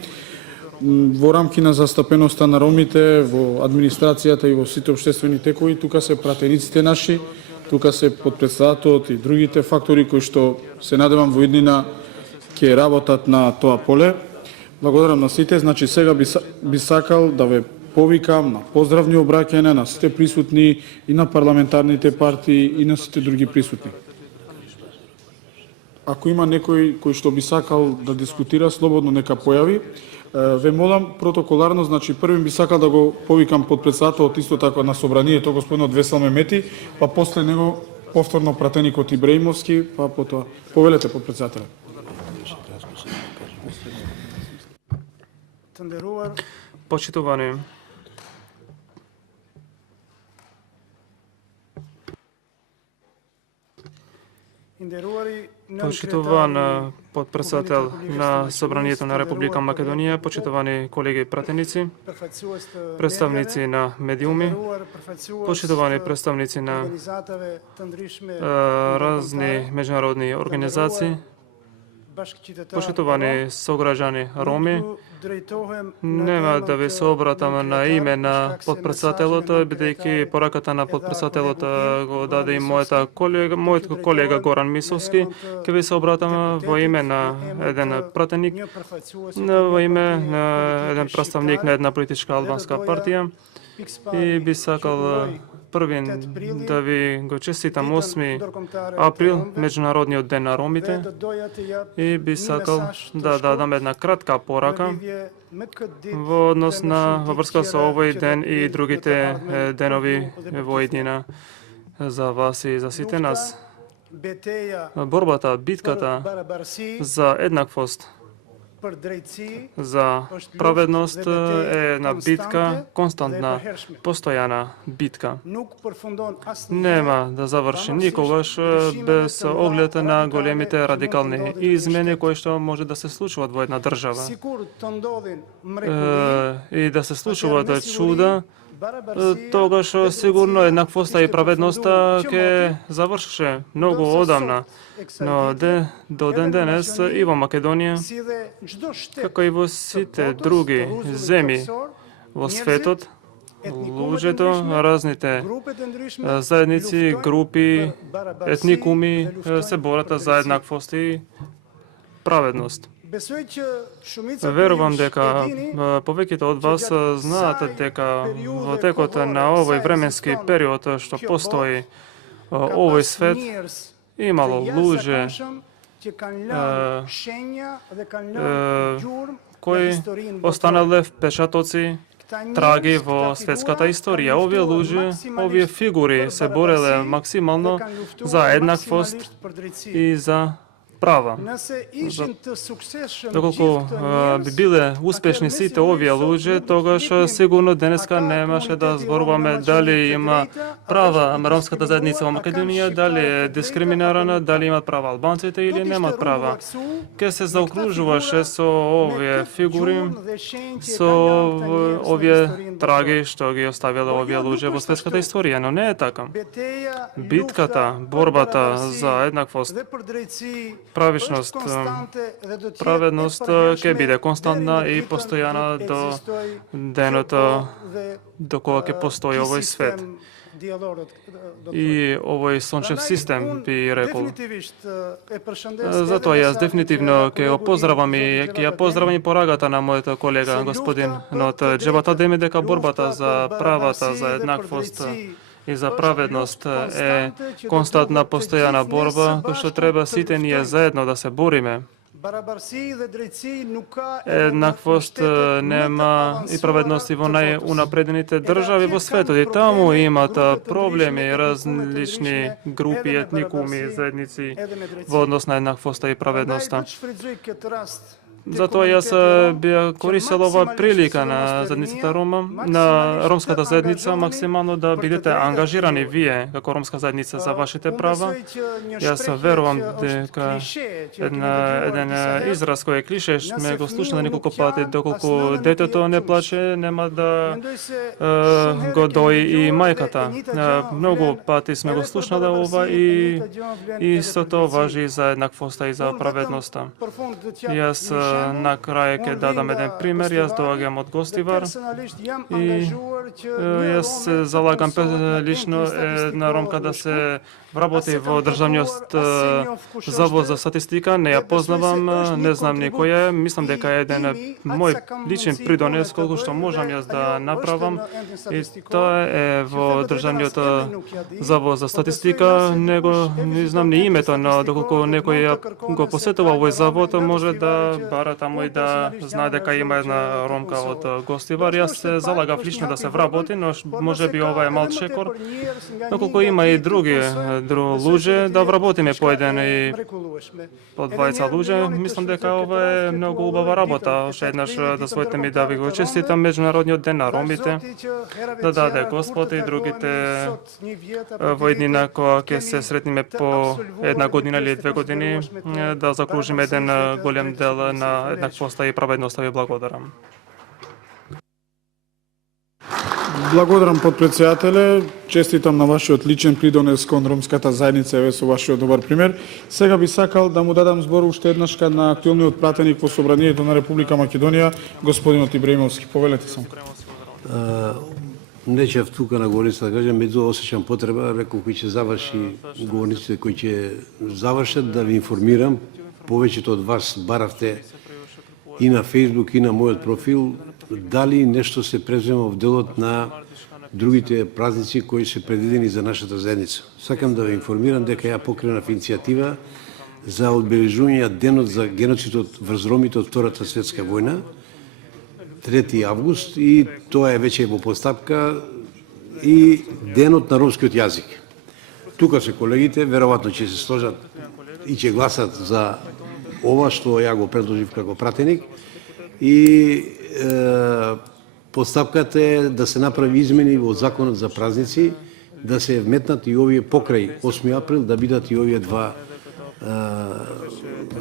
во рамки на застапеноста на ромите во администрацијата и во сите општествени текови. Тука се пратениците наши, тука се подпредседателот и другите фактори кои што се надевам во иднина ќе работат на тоа поле. Благодарам на сите. Значи сега би сакал да ве повикам на поздравни обраќања на сите присутни и на парламентарните партии и на сите други присутни. Ако има некој кој што би сакал да дискутира, слободно нека појави. Ве молам протоколарно, значи првим би сакал да го повикам подпредседателот исто така на собранието господинот Весел Мемети, па после него повторно пратеникот Ибраимовски, па потоа повелете подпредседателот. Почитувани Почитуван подпредседател на Собранието на Република Македонија, почитувани колеги и пратеници, представници на медиуми, почитувани представници на разни меѓународни организации, почитувани сограѓани Роми, нема да ви се обратам на име на подпредседателот, бидејќи пораката на подпредседателот го даде и мојот колега Горан Мисовски. Ќе ви се обратам во име на еден пратеник, во име на еден представник на една политичка албанска партија и би сакал првин да ви го честитам 8 април, Меѓународниот ден на ромите, и би сакал да дадам една кратка порака во однос на во врска со овој ден и другите денови во иднина за вас и за сите нас. Борбата, битката за еднаквост, за праведност е една битка, константна, постојана битка. Нема да заврши никогаш без оглед на големите радикални измени кои што може да се случуваат во една држава. И да се случуваат чуда, тогаш сигурно еднаквоста и праведноста ќе завршише многу одамна. Но до ден денес и во Македонија, како и во сите други земји во светот, луѓето, разните заедници, групи, етникуми се борат за еднаквост и праведност. Верувам дека повеќето од вас знаат дека во текот на овој временски период што постои овој свет, имало луѓе кои останале впечатоци, траги во светската историја. Овие луѓе, овие фигури се бореле максимално за еднаквост и за права. Доколку би биле успешни сите овие луѓе, тогаш сигурно денеска немаше да зборуваме дали има права ромската заедница во Македонија, дали е дискриминирана, дали имат права албанците или немат права. Ке се заокружуваше со овие фигури, со овие траги што ги оставиле овие луѓе во светската историја, но не е така. Битката, борбата за еднаквост, правишност, праведност ќе биде константна и постојана до денот до кога ќе постои овој свет. И овој сончев систем би рекол. Затоа јас дефинитивно ќе го поздравам и ќе ја поздравам и порагата на мојот колега господин Нот Џебата Деми дека борбата за правата, за еднаквост и за праведност е константна постојана борба која што треба сите ние заедно да се бориме. Еднаквост нема и праведност и во најунапредените држави во светот. И таму имат проблеми различни групи, етникуми, заедници во однос на еднаквоста и праведноста. Затоа јас би користел ова прилика на заедницата Рома, на ромската заедница, максимално да бидете ангажирани вие како ромска заедница за вашите права. Јас верувам дека еден израз кој е клише, сме го слушнали неколку пати, доколку детето не плаче, нема да го дои и мајката. Многу пати сме го слушнали ова и истото важи за еднаквоста и за праведноста. Јас на крај ќе дадам еден пример. Јас доаѓам од Гостивар и јас се залагам лично една ромка да се вработи во државниот завод за статистика. Не ја познавам, не знам никој е. Мислам дека е еден мој личен придонес колку што можам јас да направам. И тоа е во државниот завод за статистика. Не знам ни името, но доколку некој го посетува овој завод, може да бара таму и да знае дека има една ромка од Гостивар. Јас се залагав лично да се вработи, но може би ова е мал шекор. Доколку има и други луѓе, да вработиме по еден и по двајца луѓе, мислам дека ова е многу убава работа. Уште еднаш дозволете ми да ви го честитам Меѓународниот ден на ромите, да даде Господ и другите во еднина кога ќе се сретниме по една година или 2 години, да закружиме еден голем дел на еднаквоста и праведноста. Ви благодарам. Благодарам, потпредседателе. Честитам на вашиот личен придонес кон ромската заедница еве со вашиот добар пример. Сега би сакал да му дадам збор уште еднаш на актуелниот пратеник во Собранието на Република Македонија, господинот Ибраимовски. Повелете сам. Нечев тука на говорница да кажам, меѓу осеќам потреба, рекол кој ќе заврши говорниците кои ќе завршат, да ви информирам. Повеќето од вас баравте и на Facebook и на мојот профил дали нешто се презема во делот на другите празници кои се предвидени за нашата заедница. Сакам да ве информирам дека ја покренав иницијатива за одбележување денот за геноцидот врз ромите од Втората светска војна, 3 август, и тоа е веќе во постапка, и денот на ромскиот јазик. Тука се колегите, веројатно ќе се сложат и ќе гласат за ова што ја го предложив како пратеник, и постапката е да се направи измени во законот за празници, да се вметнат и овие покрај 8 април, да бидат и овие два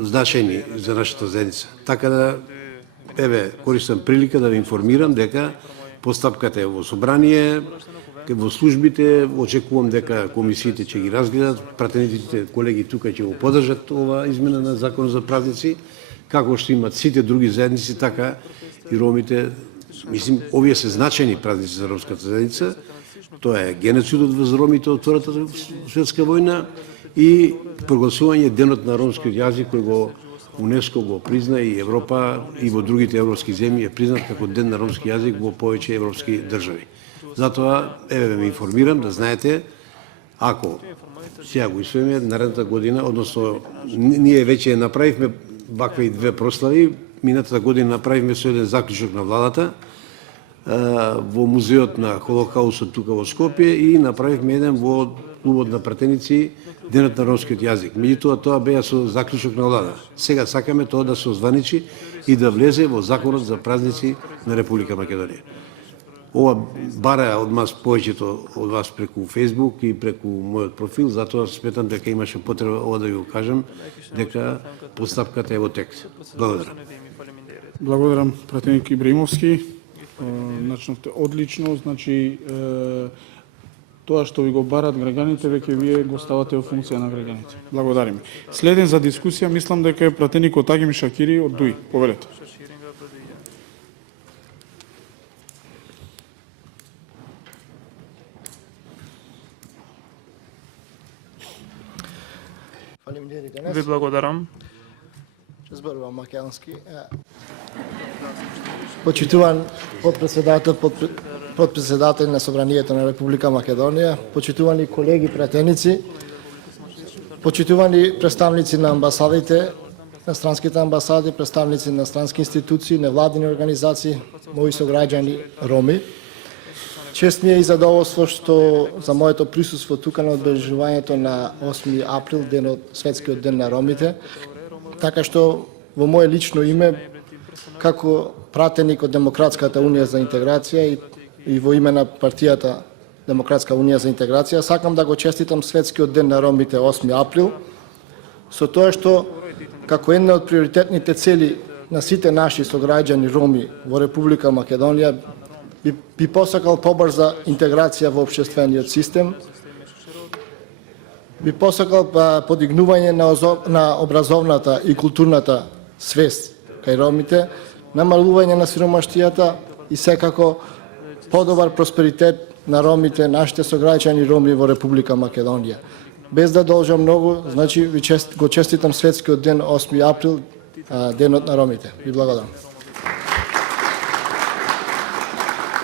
значени за нашата заедница. Така да, еве, користам прилика да ви информирам дека постапката е во собрание, во службите, очекувам дека комисиите ќе ги разгледат, пратениците колеги тука ќе го поддржат ова измена на закон за празници, како што имат сите други заедници, така и ромите. Мислим, овие се значени празници за ромската заедница. Тоа е геноцидот врз ромите од Втората светска војна и прогласување денот на ромскиот јазик, кој го УНЕСКО го призна, и Европа и во другите европски земји е признат како ден на ромски јазик во повеќе европски држави. Затоа, еве ме информирам да знаете, ако сега го исвеме наредната година, односно ние веќе направивме вакви две прослави, минатата година направивме со еден заклучок на владата во музеот на Холокаустот тука во Скопје, и направивме еден во клубот на пратеници денот на ромскиот јазик. Меѓутоа тоа беа со заклучок на влада. Сега сакаме тоа да се озваничи и да влезе во законот за празници на Република Македонија. Ова бара од нас повеќето од вас преку Facebook и преку мојот профил, затоа сметам дека имаше потреба ова да ви го кажам, дека постапката е во тек. Благодарам. Благодарам, пратеник Ибраимовски. Начнавте одлично, значи тоа што ви го барат граѓаните, веќе вие го ставате во функција на граѓаните. Благодариме. Следен за дискусија, мислам дека е пратеникот Агим Шакири од ДУИ. Повелете. Ви благодарам. Зборувам македонски. Почитуван подпредседател на Собранието на Република Македонија, почитувани колеги пратеници, почитувани представници на амбасадите, на странските амбасади, представници на странски институции, невладини организации, мои сограѓани роми. Чест ми е и задоволство што за моето присуство тука на одбележувањето на 8 април, Светскиот ден на ромите, така што во моје лично име, како пратеник од Демократската унија за интеграција и во име на партијата Демократска унија за интеграција, сакам да го честитам Светскиот ден на ромите 8 април, со тоа што како една од приоритетните цели на сите наши сограѓани роми во Република Македонија би посакал побрза интеграција во општествениот систем, би посакал подигнување на образовната и културната свест кај ромите, намалување на сиромаштијата и секако подобар просперитет на ромите, нашите сограѓани роми во Република Македонија. Без да должам многу, значи го честитам светскиот ден 8 април, денот на ромите. Ви благодарам.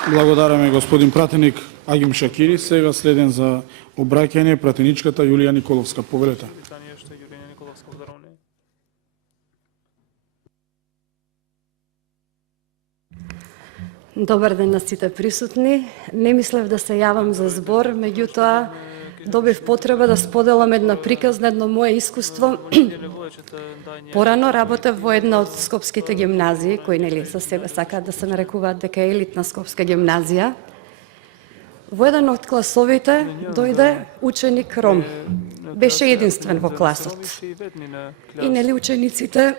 Благодараме господин пратеник Агим Шакири. Сега следен за обраќање пратеничката Јулија Николовска. Повелете. Добар ден на сите присутни. Не мислев да се јавам за збор, меѓутоа добив потреба да споделам една приказна, едно мое искуство. Порано работев во една од скопските гимназии, кои нели за себе сакаат да се нарекуваат дека е елитна скопска гимназија. Во еден од класовите дојде ученик ром. Беше единствен во класот. И нели учениците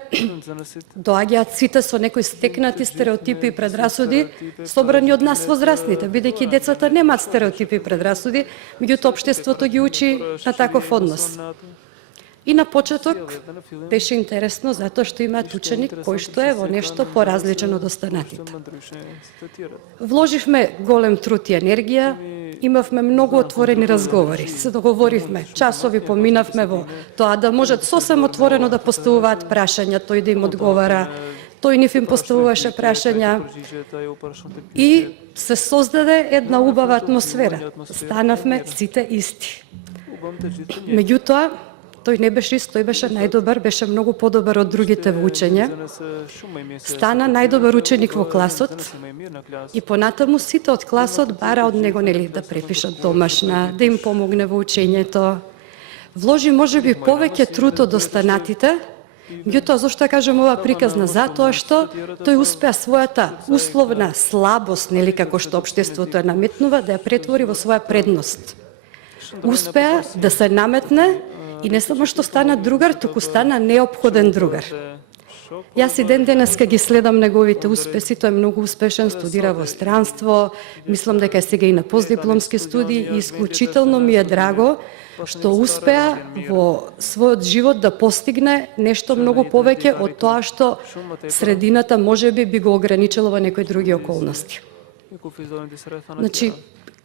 доаѓаат сите со некои стекнати стереотипи и предрасуди, собрани од нас возрастните, бидејќи децата немаат стереотипи и предрасуди, меѓутоа општеството ги учи на таков однос. И на почеток беше интересно затоа што имаат ученик кој што е во нешто поразличен од останатите. Вложивме голем труд и енергија, имавме многу отворени разговори, се договоривме, часови поминавме во тоа да можат сосем отворено да поставуваат прашања, тој да им одговара, тој нив им поставуваше прашања и се создаде една убава атмосфера. Станавме сите исти. Меѓутоа, тој не беше ист, тој беше најдобар, беше многу подобар од другите во учење. Стана најдобар ученик во класот и понатаму сите од класот бара од него нели да препишат домашна, да им помогне во учењето. Вложи можеби повеќе труд од останатите, меѓутоа зошто ја кажам ова приказна? Затоа што тој успеа својата условна слабост, нели како што општеството ја наметнува, да ја претвори во своја предност. Успеа да се наметне и не само што стана другар, туку стана неопходен другар. Јас и ден денеска ги следам неговите успеси, тој е многу успешен, студира во странство, мислам дека е сега и на постдипломски студии и исклучително ми е драго што успеа во својот живот да постигне нешто многу повеќе од тоа што средината можеби би го ограничило во некои други околности. Значи,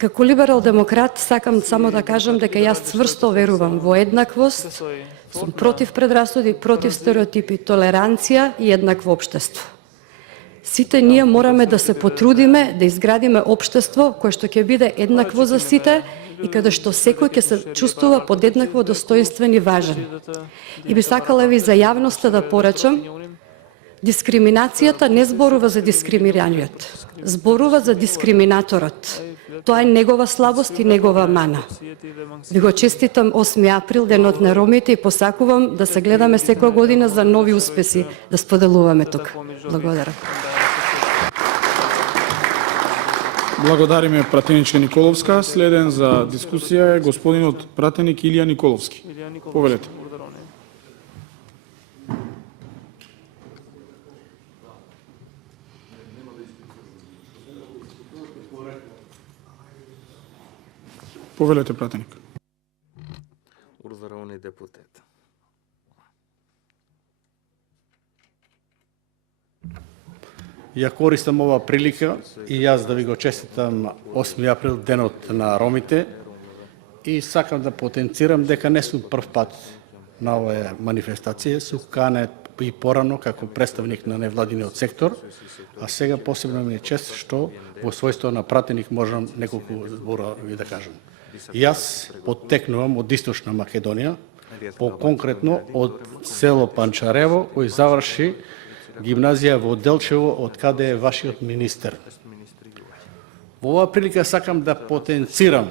како либерал-демократ сакам само да кажам дека јас цврсто верувам во еднаквост, сум против предрасуди, против стереотипи, толеранција и еднакво општество. Сите ние мораме да се потрудиме да изградиме општество кое што ќе биде еднакво за сите и каде што секој ќе се чувствува подеднакво достоинствен и важен. И би сакала ви за јавноста да порачам, дискриминацијата не зборува за дискримираниот, зборува за дискриминаторот. Тоа е негова слабост и негова мана. Ви го честитам 8 април, денот на ромите, и посакувам да се гледаме секоја година за нови успеси да споделуваме тук. Благодарам. Благодариме пратеничка Николовска. Следен за дискусија е господинот пратеник Илија Николовски. Повелете. Повелете, пратеник. Урзаровни депутат. Ја користам ова прилика и јас да ви го честитам 8 април, денот на ромите, и сакам да потенцирам дека не сум прв пат на оваа манифестација, сум канет и порано како представник на невладиниот сектор, а сега посебно ми е чест што во својство на пратеник можам неколку збора ви да кажам. Јас поттекнувам од Источна Македонија, по-конкретно од село Панчарево, кој заврши гимназија во Делчево, од каде е вашиот министер. Во оваа прилика сакам да потенцирам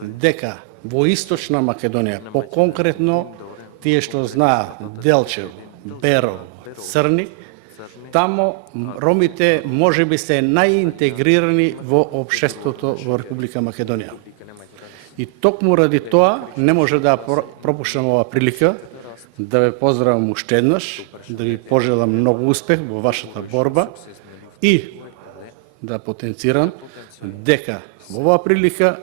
дека во Источна Македонија, по-конкретно тие што знаат Делчево, Берово, Црни, тамо ромите можеби се најинтегрирани во општеството во Република Македонија. И токму ради тоа не може да пропуштам оваа прилика да ве поздравам уште еднаш, да ви пожелам многу успех во вашата борба и да потенцирам дека во оваа прилика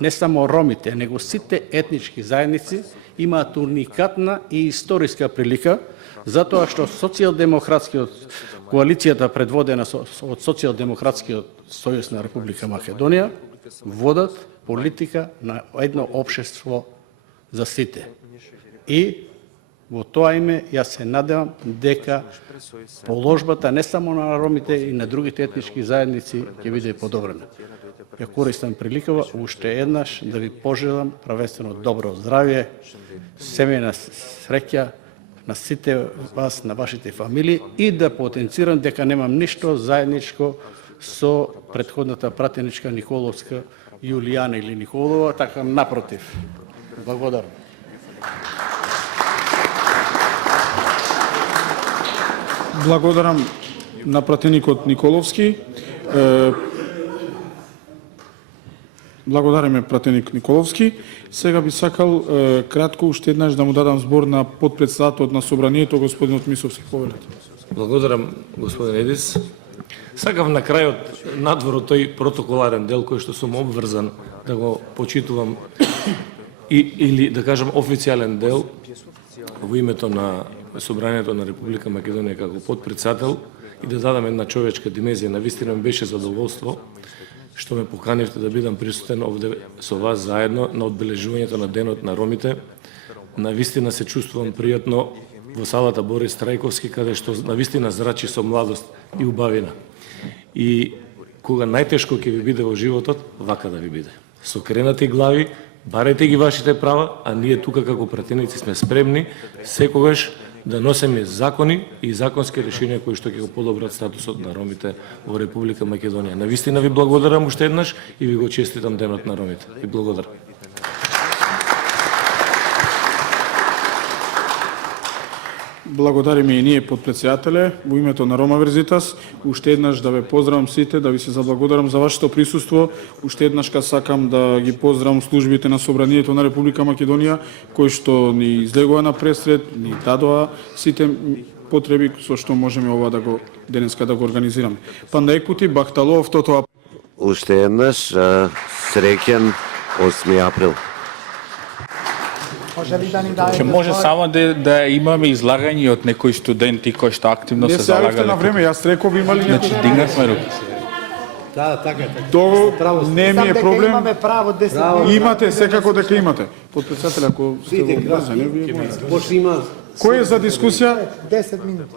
не само ромите, него сите етнички заедници имаат уникатна и историска прилика, затоа што коалицијата предводена од Социјалдемократскиот сојуз на Република Македонија водат политика на едно општество за сите. И во тоа име јас се надевам дека положбата не само на ромите и на другите етнички заедници ќе биде подобрена. Ја користам приликава уште еднаш да ви пожелам правествено добро здравје, семејна среќа на сите вас, на вашите фамилии и да потенцирам дека немам ништо заедничко со претходната пратеничка Николовска Јулијана или Николова, така напротив. Благодарам. Благодарам на пратеникот Николовски. Благодариме пратеник Николовски. Сега би сакал кратко уште еднаш да му дадам збор на подпредседателот на собранието господинот Мисовски. Повелете. Благодарам господин Едис. Сакав на крајот надвор од тој протоколарен дел кој што сум обврзан да го почитувам или да кажам официјален дел во името на Собранието на Република Македонија како подпредседател и да дадам една човечка dimenzија. Навистина ми беше задоволство што ме поканивте да бидам присутен овде со вас заедно на одбележувањето на Денот на ромите. Навистина се чувствувам пријатно во салата Борис Трајковски, каде што навистина зрачи со младост и убавина. И кога најтешко ќе ви биде во животот, вака да ви биде. Сокренати глави, барете ги вашите права, а ние тука како пратеници сме спремни секогаш да носиме закони и законски решенија кои што ќе го подобрат статусот на ромите во Република Македонија. Навистина ви благодарам уште еднаш и ви го честитам Денот на ромите. И благодарам. Благодариме и ние подпредседателе во името на Рома Верзитас. Уште еднаш да ве поздравам сите, да ви се заблагодарам за вашето присуство. Уште еднаш сакам да ги поздравам службите на Собранието на Република Македонија кои што ни излегува на пресред, ни дадоа сите потреби со што можеме ова да го денеска да го организираме. Пандаек пути Бахталов тотоа. Уште еднаш среќен 8 април. Ќе може само да имаме излагање од некои студенти кои што активно се залагале. Не се на време, јас реков има ли Значи дигнавме руки. Да, така. Тоа не ми е проблем. Имаме право 10 минути. Имате, секако дека имате. Подпредседател, ако сте во брзане, вие Може има. Кој е за дискусија? 10 минути.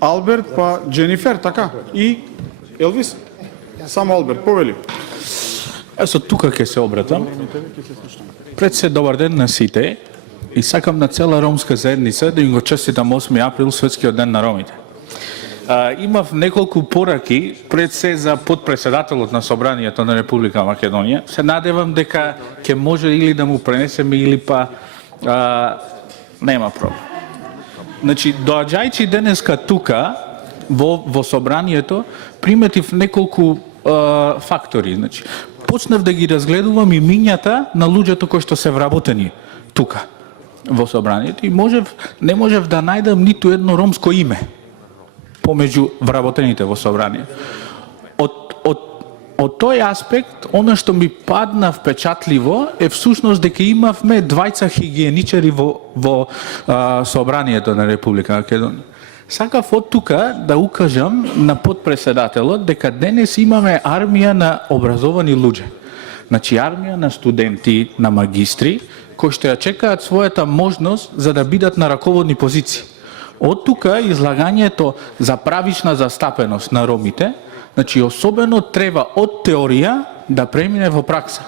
Алберт, па Дженифер, така? И Елвис? Само Алберт, повели. Ето тука ќе се обратам. Пред се добар ден на сите и сакам на цела ромска заедница да им го честитам 8 април светскиот ден на ромите. Имав неколку пораки пред се за подпредседателот на Собранието на Република Македонија. Се надевам дека ќе може или да му пренесеме или па нема проблем. Значи, доаѓајќи денеска тука во Собранието, приметив неколку фактори. Значи, почнав да ги разгледувам имињата на луѓето кои што се вработени тука во Собранието и не можев да најдам ниту едно ромско име помеѓу вработените во Собранието. Од тој аспект, она што ми падна впечатливо е всушност дека имавме двајца хигиеничари во Собранието на Република Македонија. Сакав од тука да укажам на подпредседателот дека денес имаме армија на образовани луѓе. Значи армија на студенти, на магистри, кои што ја чекаат својата можност за да бидат на раководни позиции. Од тука излагањето за правична застапеност на ромите, значи особено треба од теорија да премине во пракса.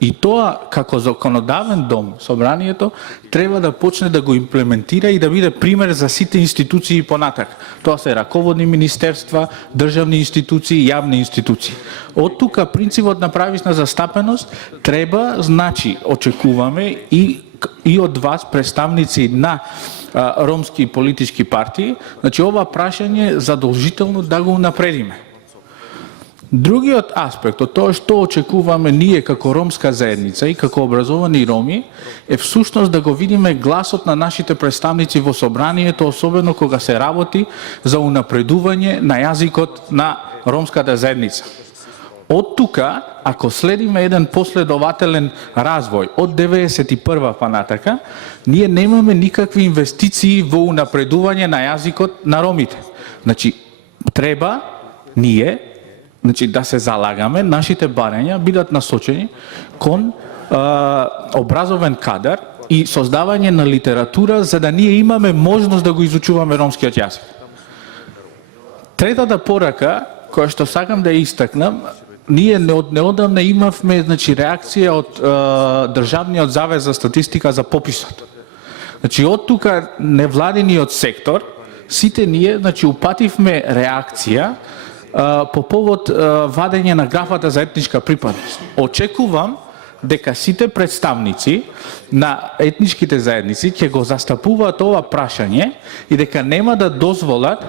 И тоа, како законодавен дом, Собранието, треба да почне да го имплементира и да биде пример за сите институции понатак. Тоа се раководни министерства, државни институции, јавни институции. Од тука принципот на правична застапеност треба, значи, очекуваме и од вас, представници на ромски политички партии, значи ова прашање задолжително да го напредиме. Другиот аспект од тоа што очекуваме ние како ромска заедница и како образовани роми е всушност да го видиме гласот на нашите представници во Собранието, особено кога се работи за унапредување на јазикот на ромската заедница. Од тука, ако следиме еден последователен развој од 91 па натака, ние немаме никакви инвестиции во унапредување на јазикот на ромите. Значи, треба ние да се залагаме, нашите барања бидат насочени кон образовен кадар и создавање на литература за да ние имаме можност да го изучуваме ромскиот јазик. Третата порака, која што сакам да ја истакнам, ние неодамна имавме реакција од Државниот завез за статистика за пописот. Од тука невладиниот сектор, сите ние упативме реакција по повод вадење на графата за етничка припадност. Очекувам дека сите представници на етничките заедници ќе го застапуваат ова прашање и дека нема да дозволат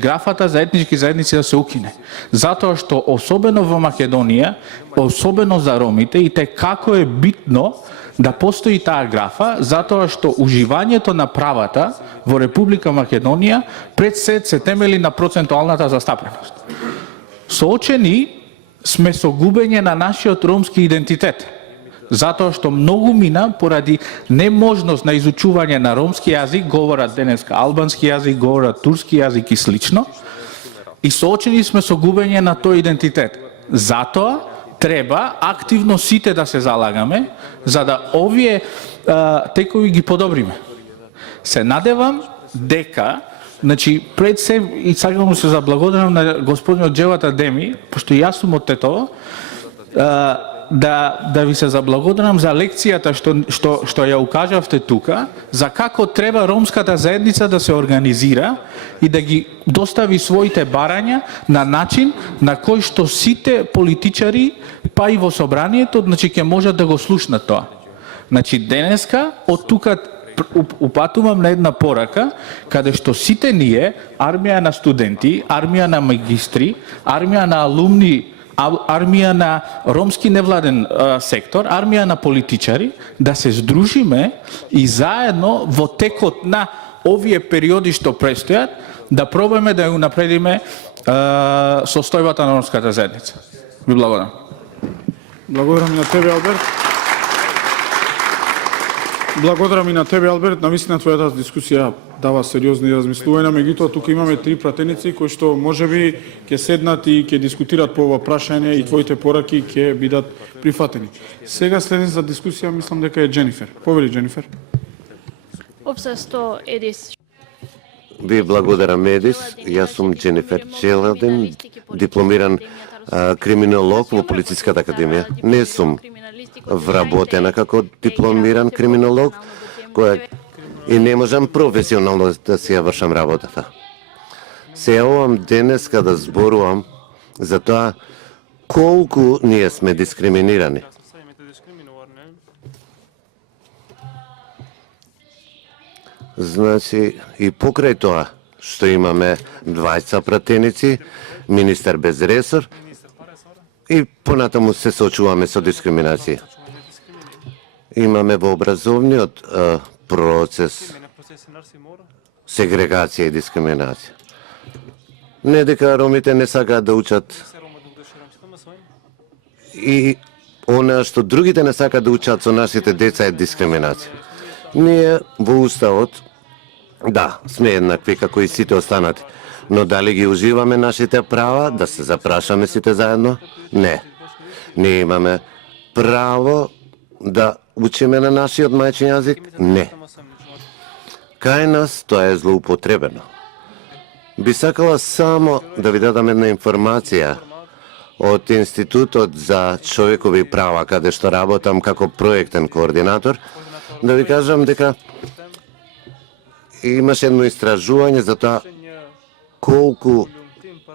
графата за етнички заедници да се укине. Затоа што особено во Македонија, особено за ромите, и како е битно да постои таа графа, затоа што уживањето на правата во Република Македонија пред се темели на процентуалната застапеност. Соочени сме со губење на нашиот ромски идентитет, затоа што многу мина поради неможност на изучување на ромски јазик, говорат денеска албански јазик, говорат турски јазик и слично, и соочени сме со губење на тој идентитет. Затоа треба активно сите да се залагаме за да овие текови ги подобриме. Се надевам дека пред се и сакам да се заблагодарам на господинот Джевата Деми, пошто јас сум од Тетово, да ви се заблагодарам за лекцијата што ја укажавте тука, за како треба ромската заедница да се организира и да ги достави своите барања на начин на кој што сите политичари, па и во собранието, ќе можат да го слушнат тоа. Денеска, од тука упатувам на една порака, каде што сите ние, армија на студенти, армија на магистри, армија на алумни, армија на ромски невладен сектор, армија на политичари, да се здружиме и заедно во текот на овие периоди што престојат, да пробаме да ја унапредиме состојбата на ромската заедница. Ви благодарам. Благодарам и на тебе, Алберт. Благодарам и на тебе, Алберт. Навистина твојата дискусија дава сериозни размислувања, меѓутоа тука имаме 3 пратеници кои што можеби ќе седнат и ќе дискутираат по ова прашање и твоите пораки ќе бидат прифатени. Сега следен за дискусија мислам дека е Дженифер. Повели, Дженифер. Обсесто Едис. Ви благодарам, Едис. Јас сум Дженифер Челаден, дипломиран криминолог во Полициската академија. Не сум вработена како дипломиран криминолог, и не можам професионално да си ја вршам работата. Се јавувам денеска да зборувам за тоа колку ние сме дискриминирани. Значи, и покрај тоа што имаме 20 пратеници, министар без ресор, и понатаму се соочуваме со дискриминација. Имаме во образовниот процес сегрегација и дискриминација. Не дека ромите не сакаат да учат и она што другите не сакаат да учат со нашите деца е дискриминација. Ние во уставот, да, сме еднакви како и сите останати, но дали ги уживаме нашите права, да се запрашаме сите заедно? Не. Ние имаме право да учиме на нашиот мајчин јазик? Не. Кај нас тоа е злоупотребено. Би сакала само да ви дадам една информација од Институтот за човекови права, каде што работам како проектен координатор, да ви кажам дека имаше едно истражување за тоа колку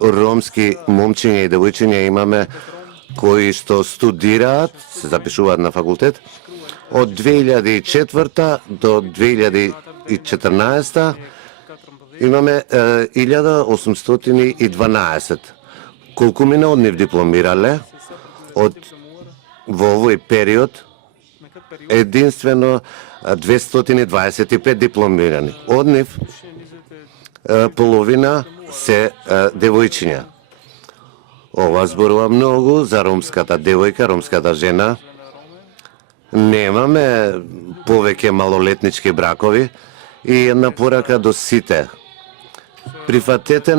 ромски момчиња и девојчиња имаме кои што студираат, се запишуваат на факултет, од 2004 до 2014 имаме 1812. Колку мина од нив дипломирале во овој период? Единствено 225 дипломирани. Од нив половина се девојчиња. Ова зборува многу за ромската девојка, ромската жена. Немаме повеќе малолетнички бракови и една порака до сите. Прифатете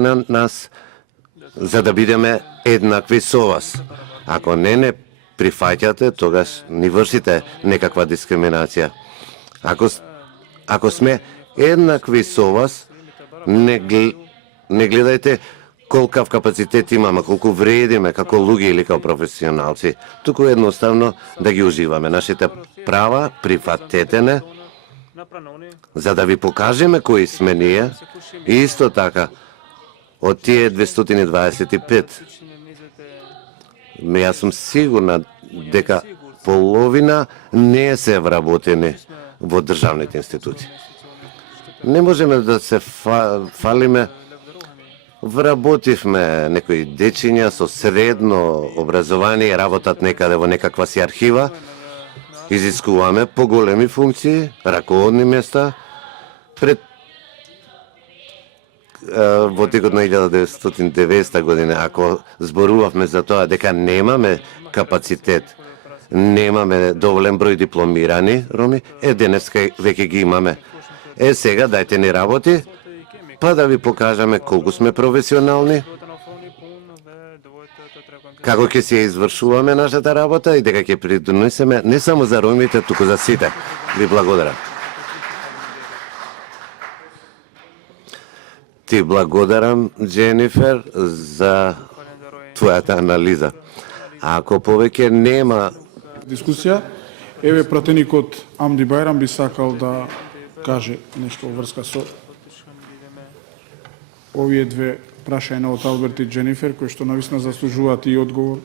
на нас за да бидеме еднакви со вас. Ако не прифаќате, тогаш ни вршите некаква дискриминација. Ако сме еднакви со вас, не гледајте колкав капацитет имаме, колку вредиме како луѓе или како професионалци. Туку едноставно да ги уживаме нашите права, прифатете не, за да ви покажеме кои сме ние. И исто така, од тие 225, јас сум сигурна дека половина не се вработени во државните институции. Не можеме да се фалиме. Вработивме некои дечиња со средно образование, работат некаде во некаква си архива, изискуваме поголеми функции, раководни места. Во текот на 1990 година, ако зборувавме за тоа дека немаме капацитет, немаме доволен број дипломирани роми, денеска веќе ги имаме. Сега дајте ни работи, па да ви покажаме колку сме професионални, како ќе се извршуваме нашата работа и дека ќе придонесеме не само за ромите, туку за сите. Ви благодарам. Ти благодарам, Дженифер, за твојата анализа. Ако повеќе нема дискусија, еве пратеникот Амди Бајрам би сакал да каже нешто во врска со овие две прашања од Алберт и Дженифер, кои што навистина заслужуваат и одговор.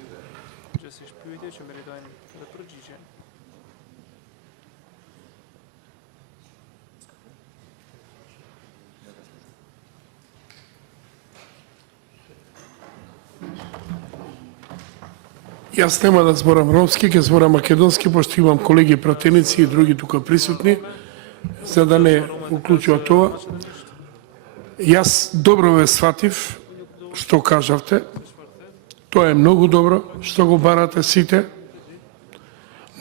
Јас нема да зборам ромски, ќе зборам македонски, пошто имам колеги пратеници и други тука присутни, за да не уклучува тоа. Јас добро ве сватив што кажавте. Тоа е многу добро што го барате сите,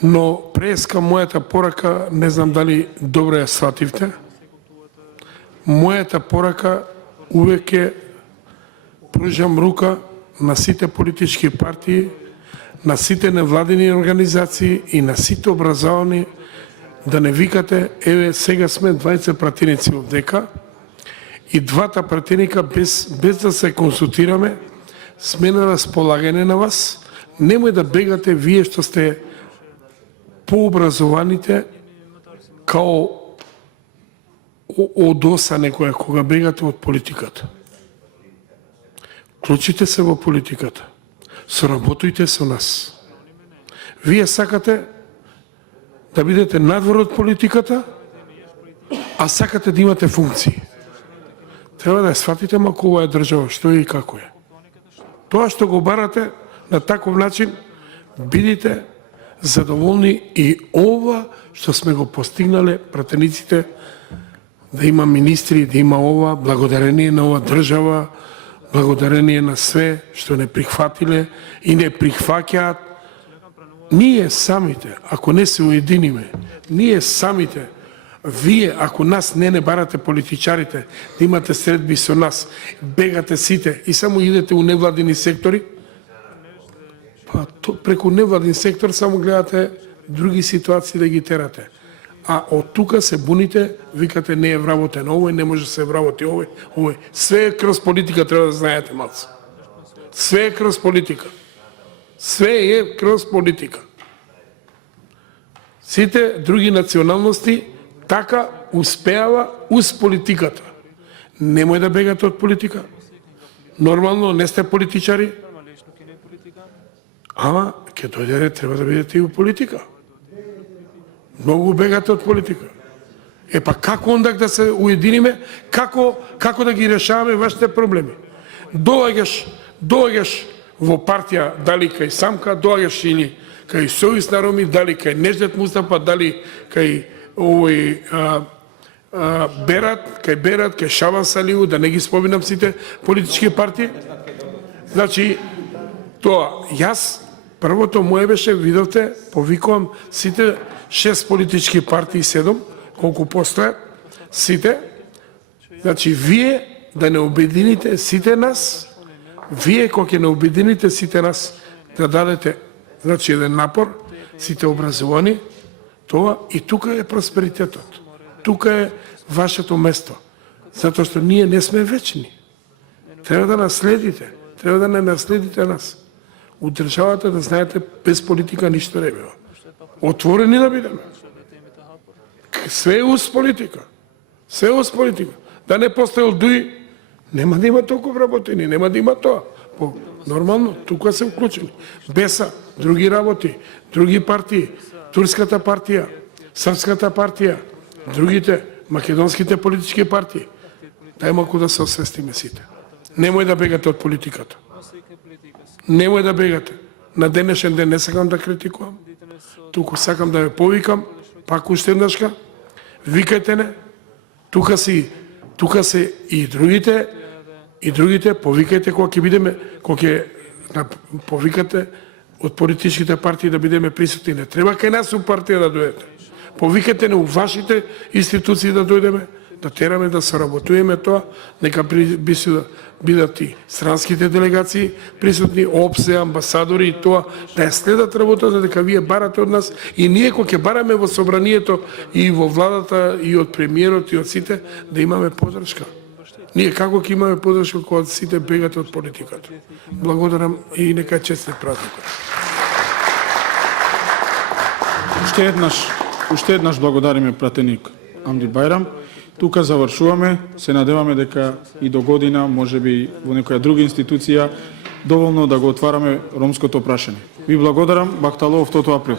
но преска мојата порака, не знам дали добро ја свативте. Мојата порака увеќе пружам рука на сите политички партии, на сите невладини организации и на сите образовани да не викате, еве сега сме 20 пратеници од ДК и двата пратеника без да се консултираме сме на располагање на вас. Немој да бегате вие што сте пообразованите као од оса некоја кога бегате од политиката. Вклучите се во политиката. Соработујте со нас. Вие сакате да бидете надвор од политиката, а сакате да имате функции. Треба да ја сватите малку оваа држава, што е и како е. Тоа што го барате на таков начин, бидите задоволни и ова што сме го постигнале пратениците, да има министри, да има ова, благодарение на ова држава, благодарение на све што не прихватиле и не прихваќаат. Ние самите, ако не се уединиме, ние самите, вие, ако нас не барате политичарите, да имате средби со нас, бегате сите и само идете у невладини сектори, па преку невладин сектор само гледате други ситуации да ги терате. А од тука се буните, викате не е вработен овој, не може да се вработи овој. Све е кроз политика, треба да знаете малце. Све е кроз политика. Све е кроз политика. Сите други националности така успеава уз политиката. Немој да бегате од политика. Нормално не сте политичари, ама ќе дојде ред, треба да бидете и у политика. Многу бегате од политика. Па како онда да се уединиме, како да ги решаваме вашите проблеми? Доаѓаш во партија, дали кај Самка, доаѓаш или кај Сојуз на роми, дали кај Неждет Мустафа, дали кај овој Берат, кај Шабан Салиу, да не ги споминам сите политички партии. Значи, тоа, јас, првото моје беше, видовте, повикувам сите 6 политички партии, 7, колку постојат, сите, значи, вие да не обедините сите нас, вие кога ќе не обедините сите нас, да дадете, значи, еден напор, сите образовани, тоа и тука е просперитетот. Тука е вашето место. Затоа што ние не сме вечни. Треба да наследите, треба да не наследите нас. У државата, да знаете, без политика ништо не бива. Отворени да бидеме. Све уз политика. Све уз политика. Да не постоел дуи, нема да има толку вработени, нема да има тоа. Нормално, тука се вклучени. Беса, други работи, други партии, Турската партија, Српската партија, другите, македонските политички партии. Дај малку да се освестиме сите. Немој да бегате од политиката. Немој да бегате. На денешен ден не сакам да критикувам. Туку сакам да ве повикам, пак уште еднашка. Викајте не. Тука се и другите, повикајте кога ќе бидеме, кога ќе повикате од политичките партии да бидеме присутни. Не треба кај нас у партија да дојдете. Повикате не у вашите институции да дојдеме, да тераме да соработуваме тоа, нека бидат и странските делегации присутни, ОПСЕ, амбасадори и тоа, да ја следат работата, дека вие барате од нас и ние кога ќе бараме во собранието и во владата и од премиерот и од сите, да имаме поддршка. Ние како ќе имаме поддршка кога сите бегате од политиката? Благодарам и нека честит празник. Уште еднаш благодариме пратеник Амди Бајрам. Тука завршуваме, се надеваме дека и до година, можеби во некоја друга институција, доволно да го отвараме ромското прашање. Ви благодарам, Бакталов, 2 април.